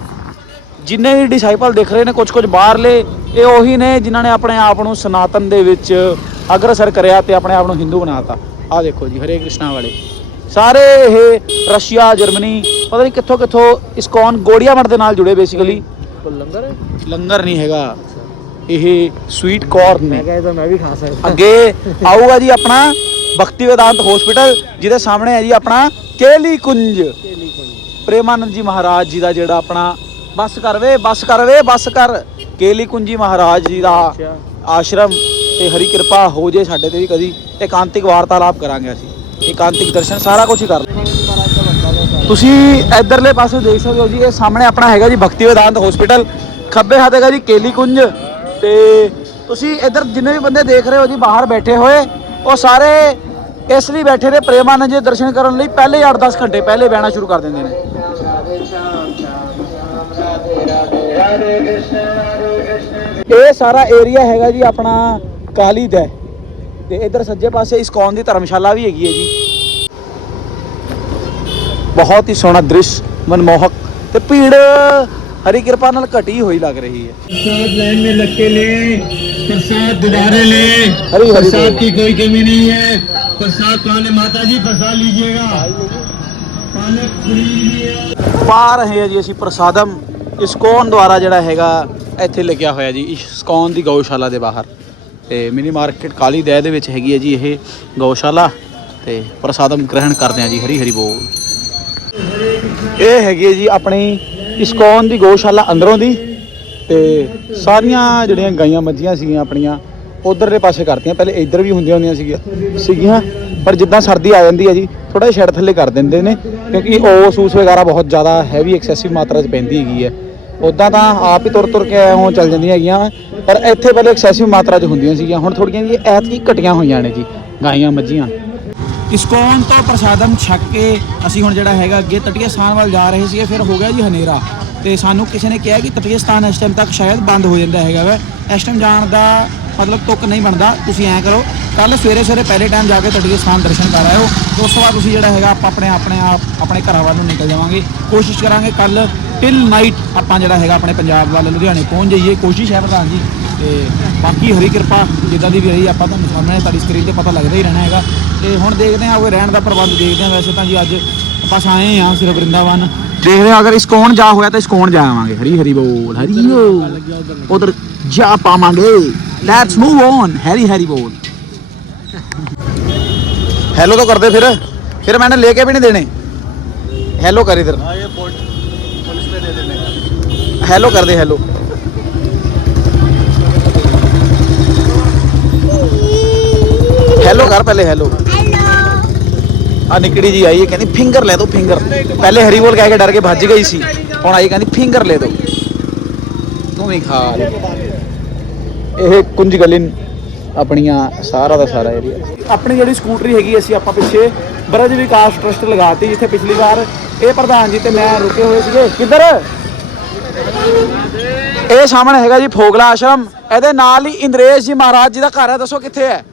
ਜਿੰਨੇ ਵੀ ਡਿਸਾਈਪਲ ਦਿਖ ਰਹੇ ਨੇ ਕੁਝ ਕੁਝ ਬਾਹਰਲੇ, ਇਹ ਉਹੀ ਨੇ ਜਿਨ੍ਹਾਂ ਨੇ ਆਪਣੇ ਆਪ ਨੂੰ ਸਨਾਤਨ ਦੇ ਵਿੱਚ ਅਗਰਸਰ ਕਰਿਆ ਤੇ ਆਪਣੇ ਆਪ ਨੂੰ ਹਿੰਦੂ ਬਣਾਤਾ। ਆਹ ਦੇਖੋ ਜੀ, ਹਰੇ ਕ੍ਰਿਸ਼ਨਾ ਵਾਲੇ। ਸਾਰੇ ਇਹ ਰਸ਼ੀਆ ਜਰਮਨੀ ਪਤਾ ਨਹੀਂ ਕਿੱਥੋਂ ਕਿੱਥੋਂ ਇਸਕੌਨ ਗੋੜੀਆ ਮਠ ਦੇ ਨਾਲ ਜੁੜੇ ਬੇਸਿਕਲੀ ਲੰਗਰ ਹੈ? ਲੰਗਰ ਨਹੀਂ ਹੈਗਾ। ਇਹ ਸਵੀਟ ਕਾਰਨ ਮੈਂ ਨੇ ਕਹੇ ਤਾਂ ਮੈਂ ਵੀ ਖਾ ਸਕਦਾ। ਅੱਗੇ ਆਊਗਾ ਜੀ ਆਪਣਾ ਭਗਤੀ ਵੇਦਾਂਤ ਹਸਪੀਟਲ ਜਿਹਦੇ ਸਾਹਮਣੇ ਹੈ ਜੀ ਆਪਣਾ ਕੇਲੀ ਕੁੰਜ। ਕੇਲੀ ਪ੍ਰੇਮਾਨੰਦ ਜੀ ਮਹਾਰਾਜ ਜੀ ਦਾ ਜਿਹੜਾ ਆਪਣਾ ਬੱਸ ਕਰ ਵੇ ਬੱਸ ਕਰ ਵੇ ਬੱਸ ਕਰ। ਕੇਲੀ ਕੁੰਜੀ ਮਹਾਰਾਜ ਜੀ ਦਾ ਅੱਛਾ। ਆਸ਼ਰਮ ਤੇ ਹਰੀ ਕਿਰਪਾ ਹੋ ਜੇ ਸਾਡੇ ਤੇ ਵੀ ਕਦੀ ਇਕਾਂਤਿਕ ਵਾਰਤਾਲਾਪ ਕਰਾਂਗੇ ਅਸੀਂ। ਇਕਾਂਤਿਕ ਦਰਸ਼ਨ, ਸਾਰਾ ਕੁਝ ਹੀ ਕਰ ਤੁਸੀਂ ਇਧਰਲੇ ਪਾਸੇ ਦੇਖ ਸਕਦੇ ਹੋ ਜੀ, ਇਹ ਸਾਹਮਣੇ ਆਪਣਾ ਹੈਗਾ ਜੀ ਭਗਤੀ ਵੇਦਾਂਤ ਹਸਪੀਟਲ ਖੱਬੇ ਹੱਥ ਹੈਗਾ ਜੀ ਕੇਲੀ ਕੁੰਜ। ਤੇ ਤੁਸੀਂ ਇਧਰ ਜਿੰਨੇ ਵੀ ਬੰਦੇ ਦੇਖ ਰਹੇ ਹੋ ਜੀ, ਬਾਹਰ ਬੈਠੇ ਹੋਏ, ਉਹ ਸਾਰੇ ਇਸ ਲਈ ਬੈਠੇ ਨੇ ਪ੍ਰੇਮਾਨੰਦ ਜੀ ਦੇ ਦਰਸ਼ਨ ਕਰਨ ਲਈ। ਪਹਿਲੇ 8-10 ਘੰਟੇ ਪਹਿਲੇ ਬਹਿਣਾ ਸ਼ੁਰੂ ਕਰ ਦਿੰਦੇ ਨੇ। ਇਹ ਸਾਰਾ ਏਰੀਆ ਹੈਗਾ ਜੀ ਆਪਣਾ ਕਾਲੀ ਦਾ। ਤੇ ਇਧਰ ਸੱਜੇ ਪਾਸੇ ਇਸਕੌਨ ਦੀ ਧਰਮਸ਼ਾਲਾ ਵੀ ਹੈਗੀ ਹੈ ਜੀ ਬਹੁਤ ਹੀ ਸੋਹਣਾ ਦ੍ਰਿਸ਼ ਮਨਮੋਹਕ ਤੇ ਭੀੜ ਹਰੀ ਕਿਰਪਾ ਨਾਲ ਘਟੀ ਹੋਈ ਲੱਗ ਰਹੀ ਹੈ प्रसाद लाइन में लग के ले प्रसाद दोबारे ले हरी हरी प्रसाद बोल। की कोई कमी नहीं है प्रसाद पाने माता जी प्रसाद लीजिएगा पालक पूरी लीजिएगा ਪਾ ਰਹੇ ਹਾਂ ਜੀ ਅਸੀਂ ਪ੍ਰਸਾਦਮ ਇਸਕੌਨ ਦੁਆਰਾ ਜਿਹੜਾ ਹੈਗਾ ਇੱਥੇ ਲੱਗਿਆ ਹੋਇਆ ਜੀ ਇਸਕੌਨ ਦੀ ਗਊਸ਼ਾਲਾ ਦੇ ਬਾਹਰ ਤੇ ਮਿਨੀ ਮਾਰਕੀਟ ਕਾਲੀ ਦਹਿ ਦੇ ਵਿੱਚ ਹੈਗੀ ਹੈ ਜੀ ਇਹ ਗਊਸ਼ਾਲਾ ਤੇ ਪ੍ਰਸਾਦਮ ਗ੍ਰਹਿਣ ਕਰਦੇ ਹਾਂ ਜੀ, ਹਰੀ ਹਰੀ ਬੋਲ। ਇਹ ਹੈਗੀ ਹੈ ਜੀ ਆਪਣੀ ਇਸਕੌਨ ਦੀ ਗਊਸ਼ਾਲਾ ਅੰਦਰੋਂ ਦੀ ਤੇ ਸਾਰੀਆਂ ਜਿਹੜੀਆਂ ਗਾਈਆਂ ਮੱਝੀਆਂ ਸੀਗੀਆਂ ਆਪਣੀਆਂ ਉਧਰਲੇ ਪਾਸੇ ਕਰਤੀਆਂ, ਪਹਿਲੇ ਇੱਧਰ ਵੀ ਹੁੰਦੀਆਂ ਹੁੰਦੀਆਂ ਸੀਗੀਆਂ ਸੀਗੀਆਂ, ਪਰ ਜਿੱਦਾਂ ਸਰਦੀ ਆ ਜਾਂਦੀ ਹੈ ਜੀ ਥੋੜਾ ਜਿਹਾ ਛੱਡ ਥੱਲੇ ਕਰ ਦਿੰਦੇ ਨੇ, ਕਿਉਂਕਿ ਉਹ ਸੂਸ ਵਗੈਰਾ ਬਹੁਤ ਜ਼ਿਆਦਾ ਹੈਵੀ ਐਕਸੈਸਿਵ ਮਾਤਰਾ 'ਚ ਪੈਂਦੀ ਹੈਗੀ ਹੈ। ਉਦਾਂ ਤਾਂ ਆਪ ਹੀ ਤੁਰ ਤੁਰ ਕੇ ਉਹ ਚੱਲ ਜਾਂਦੀਆਂ ਹੈਗੀਆਂ ਵਾਂ, ਪਰ ਇੱਥੇ ਪਹਿਲੇ ਐਕਸੈਸਿਵ ਮਾਤਰਾ 'ਚ ਹੁੰਦੀਆਂ ਸੀਗੀਆਂ। ਹੁਣ ਥੋੜੀਆਂ ਜੀ ਐਤਕੀ ਘਟੀਆਂ ਹੋਈਆਂ ਨੇ ਜੀ ਗਾਈਆਂ ਮੱਝੀਆਂ। ਇਸਕੌਨ ਤੋਂ ਪ੍ਰਸਾਦਮ ਛੱਕ ਕੇ ਅਸੀਂ ਹੁਣ ਜਿਹੜਾ ਹੈਗਾ ਅੱਗੇ ਤਟੀਆ ਸਥਾਨ ਵੱਲ ਜਾ ਰਹੇ ਸੀਗੇ ਫਿਰ ਹੋ ਗਿਆ ਜੀ ਹਨੇਰਾ। ਤੇ ਸਾਨੂੰ ਕਿਸੇ ਨੇ ਕਿਹਾ ਕਿ ਤਟੀਆ ਸਥਾਨ ਇਸ ਟਾਈਮ ਤੱਕ ਸ਼ਾਇਦ ਬੰਦ ਹੋ ਜਾਂਦਾ ਹੈਗਾ ਵਾ। ਇਸ ਟਾਈਮ ਜਾਣ ਦਾ ਮਤਲਬ ਤੁੱਕ ਨਹੀਂ ਬਣਦਾ ਤੁਸੀਂ ਐਂ ਕਰੋ। ਕੱਲ ਸਵੇਰੇ ਸਵੇਰੇ ਪਹਿਲੇ ਟਾਈਮ ਜਾ ਕੇ ਤਟੀਆ ਸਥਾਨ ਦਰਸ਼ਨ ਕਰ ਆਇਓ। ਤੇ ਉਸ ਤੋਂ ਬਾਅਦ ਤੁਸੀਂ ਜਿਹੜਾ ਹੈਗਾ ਆਪਾਂ ਆਪਣੇ ਆਪਣੇ ਆਪ ਆਪਣੇ ਘਰਾਂ ਵੱਲ ਨੂੰ ਨਿਕਲ ਜਾਵਾਂਗੇ। ਕੋਸ਼ਿਸ਼ ਕਰਾਂਗੇ ਕੱਲ ਟਿਲ ਨਾਈਟ ਆਪਾਂ ਜਿਹੜਾ ਹੈਗਾ ਆਪਣੇ ਪੰਜਾਬ ਵੱਲ ਲੁਧਿਆਣੇ ਪਹੁੰਚ ਜਾਈਏ। ਕੋਸ਼ਿਸ਼ ਹੈ ਪ੍ਰਧਾਨ ਜੀ ਤੇ ਬਾਕੀ ਹਰੀ ਕਿਰਪਾ ਜਿੱਦਾਂ ਦੀ ਵੀ ਰਹੀ ਆਪਾਂ ਤੁਹਾਨੂੰ ਸਾਹਮਣੇ ਤੁਹਾਡੀ ਸਕਰੀਨ ਤੇ ਪਤਾ ਲੱਗਦਾ ਹੀ ਰਹਿਣਾ ਹੈਗਾ। ਤੇ ਹੁਣ ਦੇਖਦੇ ਹਾਂ ਕੋਈ ਰਹਿਣ ਦਾ ਪ੍ਰਬੰਧ ਦੇਖਦੇ ਹਾਂ ਵੈਸੇ ਤਾਂ ਜੀ ਅੱਜ ਬਸ ਆਏ ਆ ਸਿਰ ਬ੍ਰਿੰਦਾਵਨ ਦੇਖਦੇ ਆ ਅਗਰ ਇਸ ਕੌਣ ਜਾ ਹੋਇਆ ਤਾਂ ਇਸ ਕੌਣ ਜਾ ਹਰੀ ਹਰੀ ਬੋਲ ਹਰੀ ਉਧਰ ਜਾ ਪਾਵਾਂਗੇ। Let's move on Hari Hari ਬੋਲ। ਹੈਲੋ ਤਾਂ ਕਰਦੇ ਫਿਰ। ਫਿਰ ਮੈਨੇ ਲੈ ਕੇ ਵੀ ਨਹੀਂ ਦੇਣੇ। ਹੈਲੋ ਕਰ ਇਧਰ ਹੈਲੋ ਕਰਦੇ ਹੈਲੋ ਹੈਲੋ ਕਰ ਪਹਿਲੇ ਹੈਲੋ ਆ ਨਿਕੜੀ ਜੀ ਆਈ ਹੈ ਕਹਿੰਦੀ ਫਿੰਗਰ ਲੈ ਦੋ ਫਿੰਗਰ ਪਹਿਲੇ ਹਰੀ ਬੋਲ ਕਹਿ ਕੇ ਡਰ ਕੇ ਭੱਜ ਗਈ ਸੀ। ਹੁਣ ਆਈ ਕਹਿੰਦੀ ਫਿੰਗਰ ਲੈ ਦੋ। ਤੂੰ ਵੀ ਖਾ ਇਹ ਕੁੰਜ ਗਲਿਨ ਆਪਣੀਆਂ ਸਾਰਾ ਦਾ ਸਾਰਾ ਏਰੀਆ ਆਪਣੀ ਜਿਹੜੀ ਸਕੂਟਰੀ ਹੈਗੀ ਅਸੀਂ ਆਪਾਂ ਪਿੱਛੇ ਬਰਜ ਵਿਕਾਸ ਟਰਸਟ ਲਗਾਤੀ ਜਿੱਥੇ ਪਿਛਲੀ ਵਾਰ ਇਹ ਪ੍ਰਧਾਨ ਜੀ ਤੇ ਮੈਂ ਰੁਕੇ ਹੋਏ ਸੀਗੇ। ਕਿੱਧਰ? ਇਹ ਸਾਹਮਣੇ ਹੈਗਾ ਜੀ ਫੋਗਲਾ ਆਸ਼ਰਮ। ਇਹਦੇ ਨਾਲ ਹੀ ਇੰਦਰੇਸ਼ ਜੀ ਮਹਾਰਾਜ ਜੀ ਦਾ ਘਰ ਹੈ ਦੱਸੋ ਕਿੱਥੇ ਹੈ?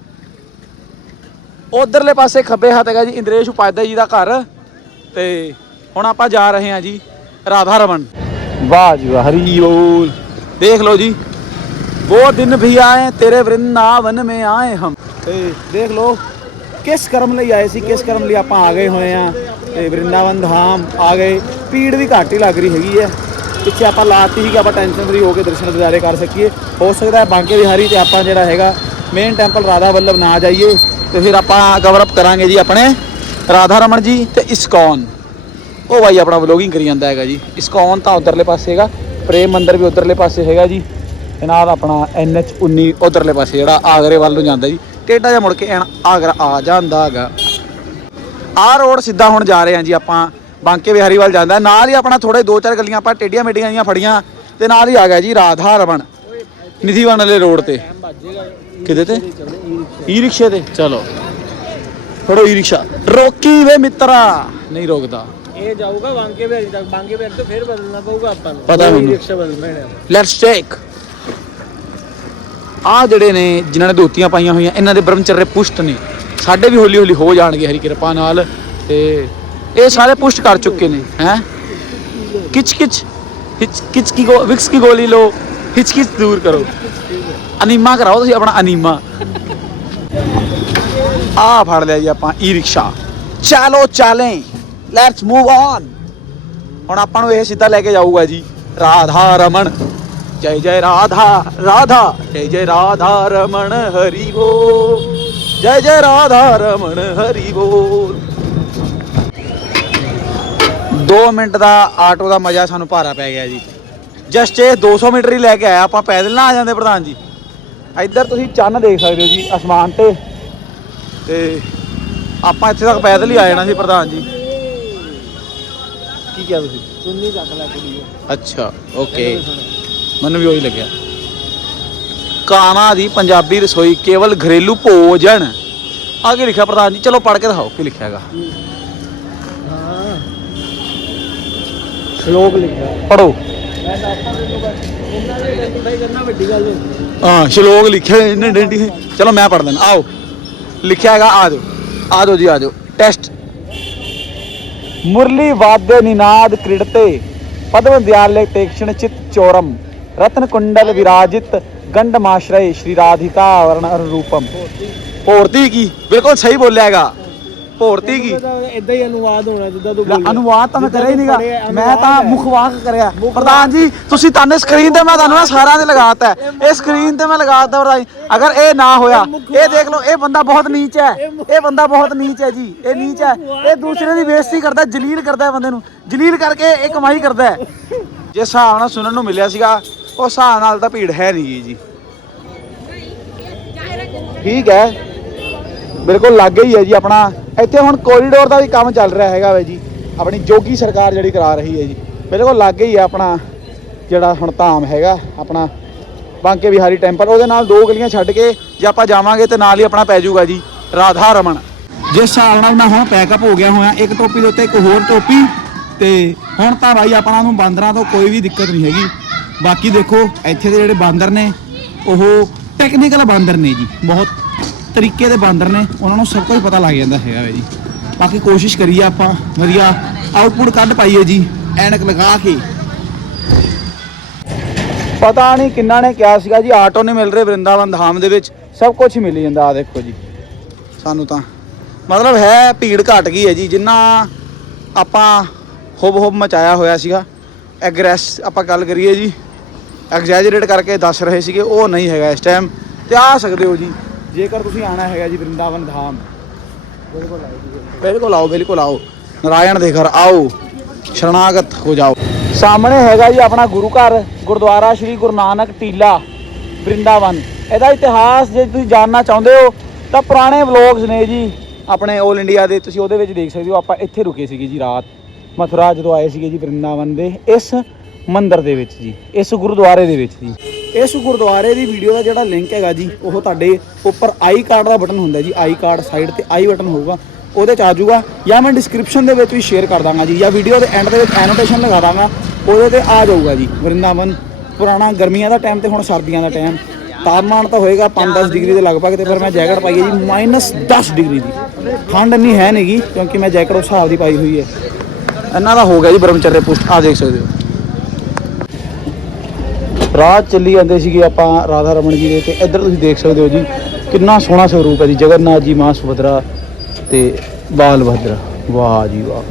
ਉਧਰਲੇ ਪਾਸੇ ਖੱਬੇ ਹੱਥ ਹੈਗਾ ਜੀ ਇੰਦਰੇਸ਼ ਉਪਾਧਿਆ ਜੀ ਦਾ ਘਰ। ਤੇ ਹੁਣ ਆਪਾਂ ਜਾ ਰਹੇ ਹਾਂ ਜੀ ਰਾਧਾ ਰਮਨ। ਵਾਹ ਜੀ ਵਾਹ ਹਰੀ ਬੋਲ। ਦੇਖ ਲਓ ਜੀ ਉਹ ਦਿਨ ਵੀ ਆਏ ਤੇਰੇ ਵਰਿੰਦਾਵਨ ਮੇ ਆਏ ਹਮ। ਤੇ ਦੇਖ ਲਓ ਕਿਸ ਕਰਮ ਲਈ ਆਏ ਸੀ ਕਿਸ ਕਰਮ ਲਈ ਆਪਾਂ ਆ ਗਏ ਹੋਏ ਆ ਤੇ ਵਰਿੰਦਾਵਨ ਧਾਮ ਆ ਗਏ ਪੀੜ ਵੀ ਘੱਟ ਹੀ ਲੱਗ ਰਹੀ ਹੈਗੀ ਹੈ। ਪਿੱਛੇ ਆਪਾਂ ਲਾਤੀ ਸੀ ਕਿ ਆਪਾਂ ਟੈਨਸ਼ਨ ਫਰੀ ਹੋ ਕੇ ਦਰਸ਼ਨ ਦਿਦਾਰੇ ਕਰ ਸਕੀਏ। ਹੋ ਸਕਦਾ ਹੈ ਬਾਂਕੇ ਵਿਹਾਰੀ ਤੇ ਆਪਾਂ ਜਿਹੜਾ ਹੈਗਾ ਮੇਨ ਟੈਂਪਲ ਰਾਧਾ ਵੱਲਭ ਨਾ ਜਾਈਏ। ਤੇ ਫਿਰ ਆਪਾਂ ਕਵਰ ਅਪ ਕਰਾਂਗੇ ਜੀ ਆਪਣੇ ਰਾਧਾ ਰਮਨ ਜੀ ਤੇ ਇਸਕੌਨ। ਉਹ ਬਾਈ ਆਪਣਾ ਵਲੋਗਿੰਗ ਕਰੀ ਜਾਂਦਾ ਹੈਗਾ ਜੀ। ਇਸਕੌਨ ਤਾਂ ਉਧਰਲੇ ਪਾਸੇ ਹੈਗਾ, ਪ੍ਰੇਮ ਮੰਦਿਰ ਵੀ ਉਧਰਲੇ ਪਾਸੇ ਹੈਗਾ ਜੀ। ਤੇ ਨਾਲ ਆਪਣਾ NH 19 ਉਧਰਲੇ ਪਾਸੇ, ਜਿਹੜਾ ਆਗਰੇ ਵੱਲ ਨੂੰ ਜਾਂਦਾ ਜੀ। ਟੇਡਾ ਜਿਹਾ ਮੁੜ ਕੇ ਐਨ ਆਗਰਾ ਆ ਜਾਂਦਾ ਹੈਗਾ। ਆਹ ਰੋਡ ਸਿੱਧਾ ਹੁਣ ਜਾ ਰਹੇ ਹਾਂ ਜੀ ਆਪਾਂ। ਬਾਂਕੇ ਵਿਹਾਰੀ ਵੱਲ ਜਾਂਦਾ। ਨਾਲ ਹੀ ਆਪਣਾ ਥੋੜੇ ਦੋ ਚਾਰ ਗਲੀਆਂ ਆਪਾਂ ਟੇਡੀਆਂ ਮੇਡੀਆਂ ਜੀਆਂ ਫੜੀਆਂ ਤੇ ਨਾਲ ਹੀ ਆ ਗਿਆ ਜੀ ਰਾਧਾ ਰਮਨ ਨਿਧੀਵਨ ਵਾਲੇ ਰੋਡ ਤੇ। ਕਿਹਦੇ ਤੇ? ਈ ਰਿਕਸ਼ੇ ਤੇ। ਚਲੋ। ਫੜੋ ਈ ਰਿਕਸ਼ਾ ਰੋਕੀ ਵੇ ਮਿੱਤਰਾ। ਨਹੀਂ ਰੋਕਦਾ। ਇਹ ਜਾਊਗਾ ਬਾਂਕੇ ਬੈਰ ਤੱਕ। ਬਾਂਕੇ ਬੈਰ ਤੋਂ ਫਿਰ ਬਦਲਣਾ ਪਊਗਾ ਆਪਾਂ ਨੂੰ। ਪਤਾ ਕੋਈ ਮੈਨੂੰ। ਰਿਕਸ਼ਾ ਬਦਲਣਾ ਹੈ ਲੈਟਸ ਟੇਕ ਆ ਜਿਹੜੇ ਨੇ ਜਿਨ੍ਹਾਂ ਨੇ ਧੋਤੀਆਂ ਪਾਈਆਂ ਹੋਈਆਂ ਇਹਨਾਂ ਦੇ ਬ੍ਰਹਮਚਰਯ ਪੁਸ਼ਟ ਨੇ। ਸਾਡੇ ਵੀ ਹੌਲੀ ਹੌਲੀ ਹੋ ਜਾਣਗੇ ਹਰੀ ਕਿਰਪਾ ਨਾਲ। ਤੇ ਇਹ ਸਾਰੇ ਪੁਸ਼ਟ ਕਰ ਚੁੱਕੇ ਨੇ, ਹੈ? ਕਿਚ ਕਿਚ ਕਿਚ ਕੀ ਗੋ, ਵਿਕਸ ਕੀ ਗੋਲੀ ਲੋ ਹਿਚ ਕਿਚ ਦੂਰ ਕਰੋ। ਅਨੀਮਾ ਕਰਾਓ ਤੁਸੀਂ ਆਪਣਾ ਅਨੀਮਾ। ਆ ਫੜ ਲਿਆ ਜੀ ਆਪਾਂ ਈ ਰਿਕਸ਼ਾ ਚਲੋ, ਚਾਲੇ। ਲੈਟਸ ਮੂਵ ਔਨ ਹੁਣ ਆਪਾਂ ਨੂੰ ਇਹ ਸਿੱਧਾ ਲੈ ਕੇ ਜਾਊਗਾ ਜੀ, ਰਾਧਾ ਰਮਨ ਜੈ ਜੈ ਰਾਧਾ ਰਾਧਾ, ਜੈ ਜੈ ਰਾਧਾ ਰਮਨ ਹਰੀ ਬੋਲ ਜੈ ਜੈ ਰਾਧਾ ਰਮਨ ਹਰੀ ਬੋਲ 2 ਮਿੰਟ ਦਾ ਆਟੋ ਦਾ ਮਜ਼ਾ ਸਾਨੂੰ ਭਾਰਾ ਪੈ ਗਿਆ ਜੀ। ਜਸਟ ਇਹ 200 ਮੀਟਰ ਹੀ ਲੈ ਕੇ ਆਇਆ ਆਪਾਂ ਪੈਦਲ ਨਾ ਆ ਜਾਂਦੇ ਪ੍ਰਧਾਨ ਜੀ। ਇੱਧਰ ਤੁਸੀਂ ਚੰਨ ਦੇਖ ਸਕਦੇ ਹੋ ਜੀ ਅਸਮਾਨ ਤੇ। ਤੇ ਆਪਾਂ ਇੱਥੇ ਤੱਕ ਪੈਦਲ ਹੀ ਆ ਜਾਣਾ ਸੀ ਪ੍ਰਧਾਨ ਜੀ। ਕੀ ਕਿਹਾ ਤੁਸੀਂ? ਚੁੰਨੀ ਚੱਕ ਲੈ ਕੁੜੀ ਅੱਛਾ ਓਕੇ ਮੈਨੂੰ ਵੀ ਉਹੀ ਲੱਗਿਆ। ਕਾਨਾ ਦੀ ਪੰਜਾਬੀ ਰਸੋਈ ਕੇਵਲ ਘਰੇਲੂ ਭੋਜਨ। ਆਗੇ ਲਿਖਿਆ ਪ੍ਰਧਾਨ ਜੀ? ਚਲੋ ਪੜ੍ਹ ਕੇ ਦਿਖਾਓ ਕੀ ਲਿਖਿਆ ਹੈਗਾ ਹਾਂ ਸ਼ਲੋਕ ਲਿਖਿਆ। ਪੜੋ ਹਾਂ ਸ਼ਲੋਕ ਲਿਖਿਆ ਇਹਨੇ ਆਇਡੈਂਟੀ ਚਲੋ ਮੈਂ ਪੜ ਆਓ। ਲਿਖਿਆ ਹੈਗਾ ਆ ਜਾਓ। ਜੀ ਆ ਟੈਸਟ। ਮੁਰਲੀ ਵਾਦੇ ਨਿਨਾਦ ਕ੍ਰਿੜਤੇ ਪਦਮ ਦਿਆਲੇ ਟੇਕਸ਼ਣ ਚਿਤ ਚੋਰਮ ਰਤਨ ਕੁੰਡਲ ਵਿਰਾਜਿਤ ਗੰਡ ਗੰਡਮਾਸ਼ਰੇ ਸ਼੍ਰੀ ਰਾਧਿਕਾ ਵਰਨ ਰੂਪਮ ਪੂਰਤੀ ਕੀ? ਬਿਲਕੁਲ ਸਹੀ ਬੋਲਿਆ ਹੈਗਾ। ਭੋਰਤੀ ਕੀ? ਇਦਾਂ ਹੀ ਅਨੁਵਾਦ ਹੋਣਾ ਜਿੱਦਾਂ ਤੂੰ ਲੈ, ਬੋਲਿਆ। ਅਨੁਵਾਦ ਤਾਂ ਮੈਂ ਕਰਿਆ ਹੀ ਨਹੀਂਗਾ ਮੈਂ ਤਾਂ। ਮੁਖਵਾਕ ਕਰਿਆ। ਪ੍ਰਧਾਨ ਜੀ ਤੁਸੀਂ ਤਾਂ ਸਕਰੀਨ ਤੇ ਮੈਂ ਤੁਹਾਨੂੰ ਨਾ ਸਾਰਿਆਂ ਦੇ ਲਗਾਤਾ ਹੈ। ਇਹ ਸਕਰੀਨ ਤੇ ਮੈਂ ਲਗਾਤਾ ਪ੍ਰਧਾਨ ਜੀ। ਅਗਰ ਇਹ ਨਾ ਹੋਇਆ ਇਹ ਦੇਖ ਲਓ ਇਹ ਬੰਦਾ ਬਹੁਤ ਨੀਚ ਹੈ। ਇਹ ਬੰਦਾ ਬਹੁਤ ਨੀਚ ਹੈ ਜੀ। ਇਹ ਨੀਚ ਹੈ। ਇਹ ਦੂਸਰੇ ਦੀ ਬੇਇੱਜ਼ਤੀ ਕਰਦਾ ਜਲੀਲ ਕਰਦਾ ਹੈ ਬੰਦੇ ਨੂੰ। ਜਲੀਲ ਕਰਕੇ ਇਹ ਕਮਾਈ ਕਰਦਾ ਹੈ। ਜੇ ਹਿਸਾਬ ਨਾਲ ਸੁਣਨ ਨੂੰ ਮਿਲਿਆ ਸੀਗਾ ਉਸ ਹਿਸਾਬ ਨਾਲ ਤਾਂ ਭੀੜ ਹੈ ਨਹੀਂ ਜੀ। ਠੀਕ ਹੈ। ਬਿਲਕੁਲ ਲਾਗੇ ਹੀ ਹੈ ਜੀ ਆਪਣਾ। ਇੱਥੇ ਹੁਣ ਕੋਰੀਡੋਰ ਦਾ ਵੀ ਕੰਮ ਚੱਲ ਰਿਹਾ ਹੈਗਾ ਵੇ ਜੀ। ਆਪਣੀ ਜੋਗੀ ਸਰਕਾਰ ਜਿਹੜੀ ਕਰਾ ਰਹੀ ਹੈ ਜੀ। ਬਿਲਕੁਲ ਲਾਗੇ ਹੀ ਹੈ ਆਪਣਾ ਜਿਹੜਾ ਹੁਣ ਧਾਮ ਹੈਗਾ, ਆਪਣਾ ਬਾਂਕੇ ਬਿਹਾਰੀ ਟੈਂਪਲ ਉਹਦੇ ਨਾਲ ਦੋ ਗਲੀਆਂ ਛੱਡ ਕੇ ਜੇ ਆਪਾਂ ਜਾਵਾਂਗੇ ਤੇ ਨਾਲ ਹੀ ਆਪਣਾ ਪੈ ਜਾਊਗਾ ਜੀ, ਰਾਧਾ ਰਮਨ ਜਿਸ ਹਿਸਾਬ ਨਾਲ ਮੈਂ ਹੁਣ ਪੈਕਅਪ ਹੋ ਗਿਆ ਹੋਇਆ, ਇੱਕ ਟੋਪੀ ਦੇ ਉੱਤੇ ਇੱਕ ਹੋਰ ਟੋਪੀ ਤੇ ਹੁਣ ਤਾਂ ਭਾਈ ਆਪਣਾ ਨੂੰ ਬਾਂਦਰਾਂ ਤੋਂ ਕੋਈ ਵੀ ਦਿੱਕਤ ਨਹੀਂ ਹੈਗੀ। ਬਾਕੀ ਦੇਖੋ, ਇੱਥੇ ਦੇ ਜਿਹੜੇ ਬਾਂਦਰ ਨੇ, ਉਹ ਟੈਕਨੀਕਲ ਬਾਂਦਰ ਨੇ ਜੀ, ਬਹੁਤ ਤਰੀਕੇ ਦੇ ਬਾਂਦਰ ਨੇ, ਉਹਨਾਂ ਨੂੰ ਸਭ ਕੁਝ ਪਤਾ ਲੱਗ ਜਾਂਦਾ ਹੈਗਾ ਵੇ ਜੀ। ਬਾਕੀ ਕੋਸ਼ਿਸ਼ ਕਰੀਏ ਆਪਾਂ, ਵਧੀਆ ਆਊਟਪੁੱਟ ਕੱਢ ਪਾਈਏ ਜੀ, ਐਨਕ ਲਗਾ ਕੇ। ਪਤਾ ਨਹੀਂ ਕਿੰਨਾ ਨੇ ਕਿਹਾ ਸੀਗਾ ਜੀ, ਆਟੋ ਨਹੀਂ ਮਿਲ ਰਹੇ ਵਰਿੰਦਾਵਨ ਧਾਮ ਦੇ ਵਿੱਚ, ਸਭ ਕੁਝ ਹੀ ਮਿਲ ਜਾਂਦਾ ਆ ਦੇਖੋ ਜੀ। ਸਾਨੂੰ ਤਾਂ ਮਤਲਬ ਹੈ ਭੀੜ ਘਟ ਗਈ ਹੈ ਜੀ, ਜਿੰਨਾ ਆਪਾਂ ਹੁਬ ਹੁਬ ਮਚਾਇਆ ਹੋਇਆ ਸੀਗਾ। ਐਗਰੈਸ ਆਪਾਂ ਗੱਲ ਕਰੀਏ ਜੀ ਐਗਜ਼ੈਜਰੇਟ ਕਰਕੇ ਦੱਸ ਰਹੇ ਸੀਗੇ, ਉਹ ਨਹੀਂ ਹੈਗਾ ਇਸ ਟਾਈਮ ਤੇ ਆ ਸਕਦੇ ਹੋ ਜੀ। ਜੇਕਰ ਤੁਸੀਂ ਆਣਾ ਹੈਗਾ ਜੀ ਵਰਿੰਦਾਵਨ ਧਾਮ। ਬਿਲਕੁਲ ਆਓ ਬਿਲਕੁਲ। ਆਓ ਨਾਰਾਇਣ ਦੇ ਘਰ ਆਓ। ਸ਼ਰਨਾਗਤ ਹੋ ਜਾਓ। ਸਾਹਮਣੇ ਹੈਗਾ ਜੀ ਆਪਣਾ ਗੁਰੂ ਘਰ ਗੁਰਦੁਆਰਾ ਸ਼੍ਰੀ ਗੁਰੂ ਨਾਨਕ ਟੀਲਾ ਵਰਿੰਦਾਵਨ। ਇਹਦਾ ਇਤਿਹਾਸ ਜੇ ਤੁਸੀਂ ਜਾਣਨਾ ਚਾਹੁੰਦੇ ਹੋ ਤਾਂ ਪੁਰਾਣੇ ਵਲੌਗਸ ਨੇ ਜੀ। ਆਪਣੇ 올 ਇੰਡੀਆ ਦੇ ਤੁਸੀਂ ਉਹਦੇ ਵਿੱਚ ਦੇਖ ਸਕਦੇ ਹੋ ਆਪਾਂ ਇੱਥੇ ਰੁਕੇ ਸੀਗੇ ਜੀ ਰਾਤ। ਮਥੁਰਾ ਜਦੋਂ ਆਏ ਸੀਗੇ ਜੀ ਵਰਿੰਦਾਵਨ ਦੇ ਇਸ ਮੰਦਿਰ ਦੇ ਵਿੱਚ ਜੀ ਇਸ ਗੁਰਦੁਆਰੇ ਦੇ ਵਿੱਚ ਜੀ। ਇਸ ਗੁਰਦੁਆਰੇ ਦੀ ਵੀਡੀਓ ਦਾ ਜਿਹੜਾ ਲਿੰਕ ਹੈਗਾ ਜੀ, ਉਹ ਤੁਹਾਡੇ ਉੱਪਰ ਆਈ ਕਾਰਡ ਦਾ ਬਟਨ ਹੁੰਦਾ ਜੀ ਆਈ ਕਾਰਡ ਸਾਈਡ ਤੇ ਆਈ ਬਟਨ ਹੋਊਗਾ, ਉਹਦੇ ਚ ਆ ਜਾਊਗਾ। ਜਾਂ ਮੈਂ ਡਿਸਕ੍ਰਿਪਸ਼ਨ ਦੇ ਵਿੱਚ ਵੀ ਸ਼ੇਅਰ ਕਰ ਦਾਂਗਾ ਜੀ, ਜਾਂ ਵੀਡੀਓ ਦੇ ਐਂਡ ਦੇ ਵਿੱਚ ਐਨੋਟੇਸ਼ਨ ਲਗਾ ਦਾਂਗਾ, ਉਹਦੇ ਤੇ ਆ ਜਾਊਗਾ ਜੀ, ਵਰਿੰਦਾਵਨ, ਪੁਰਾਣਾ ਗਰਮੀਆਂ ਦਾ ਟਾਈਮ ਤੇ ਹੁਣ ਸਰਦੀਆਂ ਦਾ ਟਾਈਮ ਤਾਪਮਾਨ ਤਾਂ ਹੋਏਗਾ 5-10 ਡਿਗਰੀ ਦੇ ਲਗਭਗ ਤੇ ਪਰ ਮੈਂ ਜੈਕਟ ਪਾਈ ਹੈ ਜੀ -10 ਡਿਗਰੀ ਦੀ। ਠੰਡ ਇੰਨੀ ਹੈ ਨਹੀਂਗੀ ਕਿਉਂਕਿ ਮੈਂ ਜੈਕਟ ਉਸ ਹਿਸਾਬ ਦੀ ਪਾਈ ਹੋਈ ਹੈ। ਇਹਨਾਂ ਦਾ ਹੋ ਗਿਆ ਜੀ ਬ੍ਰਹਮਚਰਯ ਪੁਸ਼ਟ ਆ ਦੇਖ ਸਕਦੇ ਹੋ। ਰਾਹ ਚੱਲੀ ਜਾਂਦੇ ਸੀਗੇ ਆਪਾਂ ਰਾਧਾ ਰਮਨ ਜੀ ਦੇ ਤੇ। ਇੱਧਰ ਤੁਸੀਂ ਦੇਖ ਸਕਦੇ ਹੋ ਜੀ, ਕਿੰਨਾ ਸੋਹਣਾ ਸਰੂਪ ਹੈ ਜੀ। ਜਗਨਨਾਥ ਜੀ, ਮਾਂ ਸੁਭਦਰਾ ਤੇ ਬਾਲ ਭਦਰਾ ਵਾਹ ਜੀ ਵਾਹ।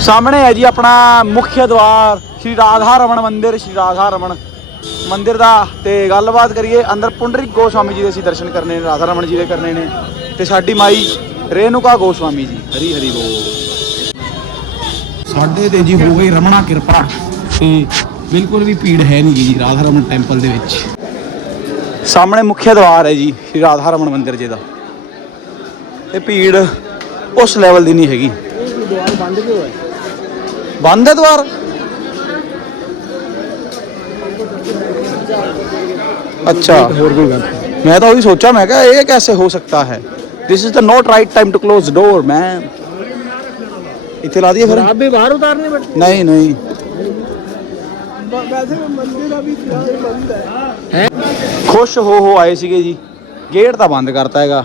ਸਾਹਮਣੇ ਹੈ ਜੀ ਆਪਣਾ ਮੁੱਖ ਦਵਾਰ, ਸ਼੍ਰੀ ਰਾਧਾ ਰਮਨ ਮੰਦਿਰ, ਸ਼੍ਰੀ ਰਾਧਾ ਰਮਨ ਮੰਦਿਰ ਦਾ। ਤੇ ਗੱਲਬਾਤ ਕਰੀਏ, ਅੰਦਰ ਪੁੰਡਰਿਕ ਗੋਸਵਾਮੀ ਜੀ ਦੇ ਅਸੀਂ ਦਰਸ਼ਨ ਕਰਨੇ ਨੇ, ਰਾਧਾ ਰਮਨ ਜੀ ਦੇ ਕਰਨੇ ਨੇ। ਤੇ ਸਾਡੀ ਮਾਈ ਰੇਨੂਕਾ ਗੋਸਵਾਮੀ ਜੀ। ਹਰੀ ਹਰੀ ਬੋਲ। ਸਾਡੇ ਤੇ ਜੀ ਹੋ ਗਈ ਰਮਣਾ ਕਿਰਪਾ। ਤੇ ਬਿਲਕੁਲ ਵੀ ਭੀੜ ਹੈ ਨਹੀਂ ਜੀ ਰਾਧਾ ਰਮਨ ਟੈਂਪਲ ਦੇ ਵਿੱਚ ਸਾਹਮਣੇ ਮੁੱਖ ਦਵਾਰ ਹੈ ਜੀ ਸ਼੍ਰੀ ਰਾਧਾ ਰਮਨ ਮੰਦਿਰ ਜੀ ਦਾ ਤੇ ਭੀੜ ਉਸ ਲੈਵਲ ਦੀ ਨਹੀਂ ਹੈਗੀ ਇਹ ਦੁਆਰ ਬੰਦ ਕਿਉਂ ਹੈ ਬੰਦ ਹੈ ਦਵਾਰ ਅੱਛਾ ਹੋਰ ਕੋਈ ਗੱਲ ਮੈਂ ਤਾਂ ਉਹੀ ਸੋਚਾ ਮੈਂ ਕਿਹਾ ਇਹ कैसे हो सकता है this is the not right time to close door मैं ਇੱਥੇ ਲਾ ਦਈਏ ਫਿਰ आप भी बाहर उतारने पड़ते ਨਹੀਂ ਨਹੀਂ वैसे मंदिर अभी फिलहाल बंद है ਖੁਸ਼ ਹੋ ਹੋ ਆਏ ਸੀਗੇ ਜੀ ਗੇਟ ਤਾਂ ਬੰਦ ਕਰਤਾ ਹੈਗਾ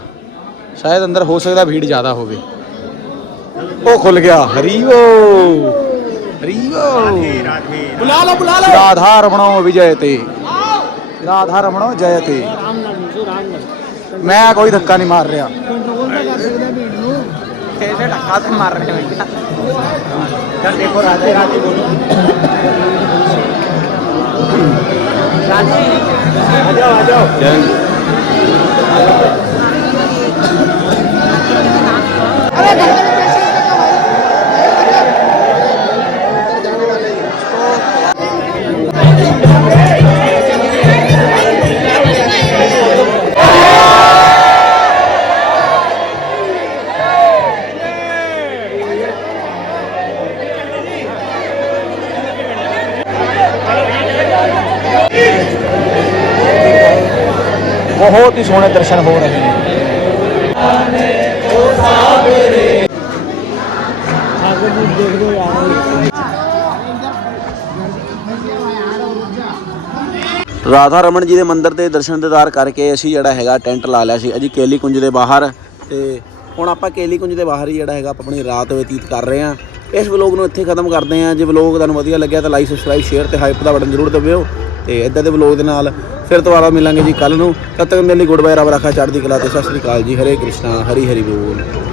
ਸ਼ਾਇਦ ਅੰਦਰ ਹੋ ਸਕਦਾ ਭੀੜ ਜ਼ਿਆਦਾ ਹੋਵੇ ਉਹ ਖੁੱਲ ਗਿਆ ਹਰੀਵੋ ਹਰੀਵੋ बुला लो बुला लो ਰਾਧਾ ਰਮਣੋ ਵਿਜਯਤੇ ਰਾਧਾ ਰਮਣੋ ਜਯਤੇ राम नाम से राम नाम ਮੈਂ ਕੋਈ ਧੱਕਾ ਨਹੀਂ ਮਾਰ ਰਿਹਾ कंट्रोल ਤਾਂ ਕਰ ਸਕਦੇ ਭੀੜ ਨੂੰ कैसे धक्का से मार रहे भैया यार देखो राधे राधे बोलो Jangan. ਬਹੁਤ ਹੀ ਸੋਹਣੇ ਦਰਸ਼ਨ ਹੋ ਰਹੇ ਨੇ। ਰਾਧਾ ਰਮਨ ਜੀ ਦੇ ਮੰਦਿਰ ਦੇ ਦਰਸ਼ਨ ਦੀਦਾਰ ਕਰਕੇ ਅਸੀਂ ਜਿਹੜਾ ਹੈਗਾ ਟੈਂਟ ਲਾ ਲਿਆ ਸੀ। ਅਜੀ ਕੇਲੀ ਕੁੰਜ ਦੇ ਬਾਹਰ ਤੇ ਹੁਣ ਆਪਾਂ ਕੇਲੀ ਕੁੰਜ ਦੇ ਬਾਹਰ ਹੀ ਜਿਹੜਾ ਹੈਗਾ ਆਪਣੀ ਰਾਤ ਬਤੀਤ ਕਰ ਰਹੇ ਹਾਂ। ਇਸ ਵਲੋਗ ਨੂੰ ਇੱਥੇ ਖਤਮ ਕਰਦੇ ਹਾਂ। ਜੇ ਵਲੋਗ ਤੁਹਾਨੂੰ ਵਧੀਆ ਲੱਗਿਆ ਤਾਂ ਲਾਈਕ ਸਬਸਕ੍ਰਾਈਬ ਸ਼ੇਅਰ ਤੇ ਹਾਈਪ ਦਾ ਬਟਨ ਜ਼ਰੂਰ ਦਬਿਓ ਤੇ ਇਦਾਂ ਦੇ ਵਲੋਗ ਦੇ ਨਾਲ ਫਿਰ ਦੁਬਾਰਾ ਮਿਲਾਂਗੇ ਜੀ ਕੱਲ ਨੂੰ। ਤਦ ਤੱਕ ਮੇਰੇ ਲਈ ਗੁੱਡ ਬਾਏ ਰੱਬ ਰੱਖਾ, ਚੜ੍ਹਦੀ ਕਲਾ ਤੇ ਸਤਿ ਸ੍ਰੀ ਅਕਾਲ ਜੀ। ਹਰੇ ਕ੍ਰਿਸ਼ਨਾ, ਹਰੀ ਹਰੀ ਬੋਲ।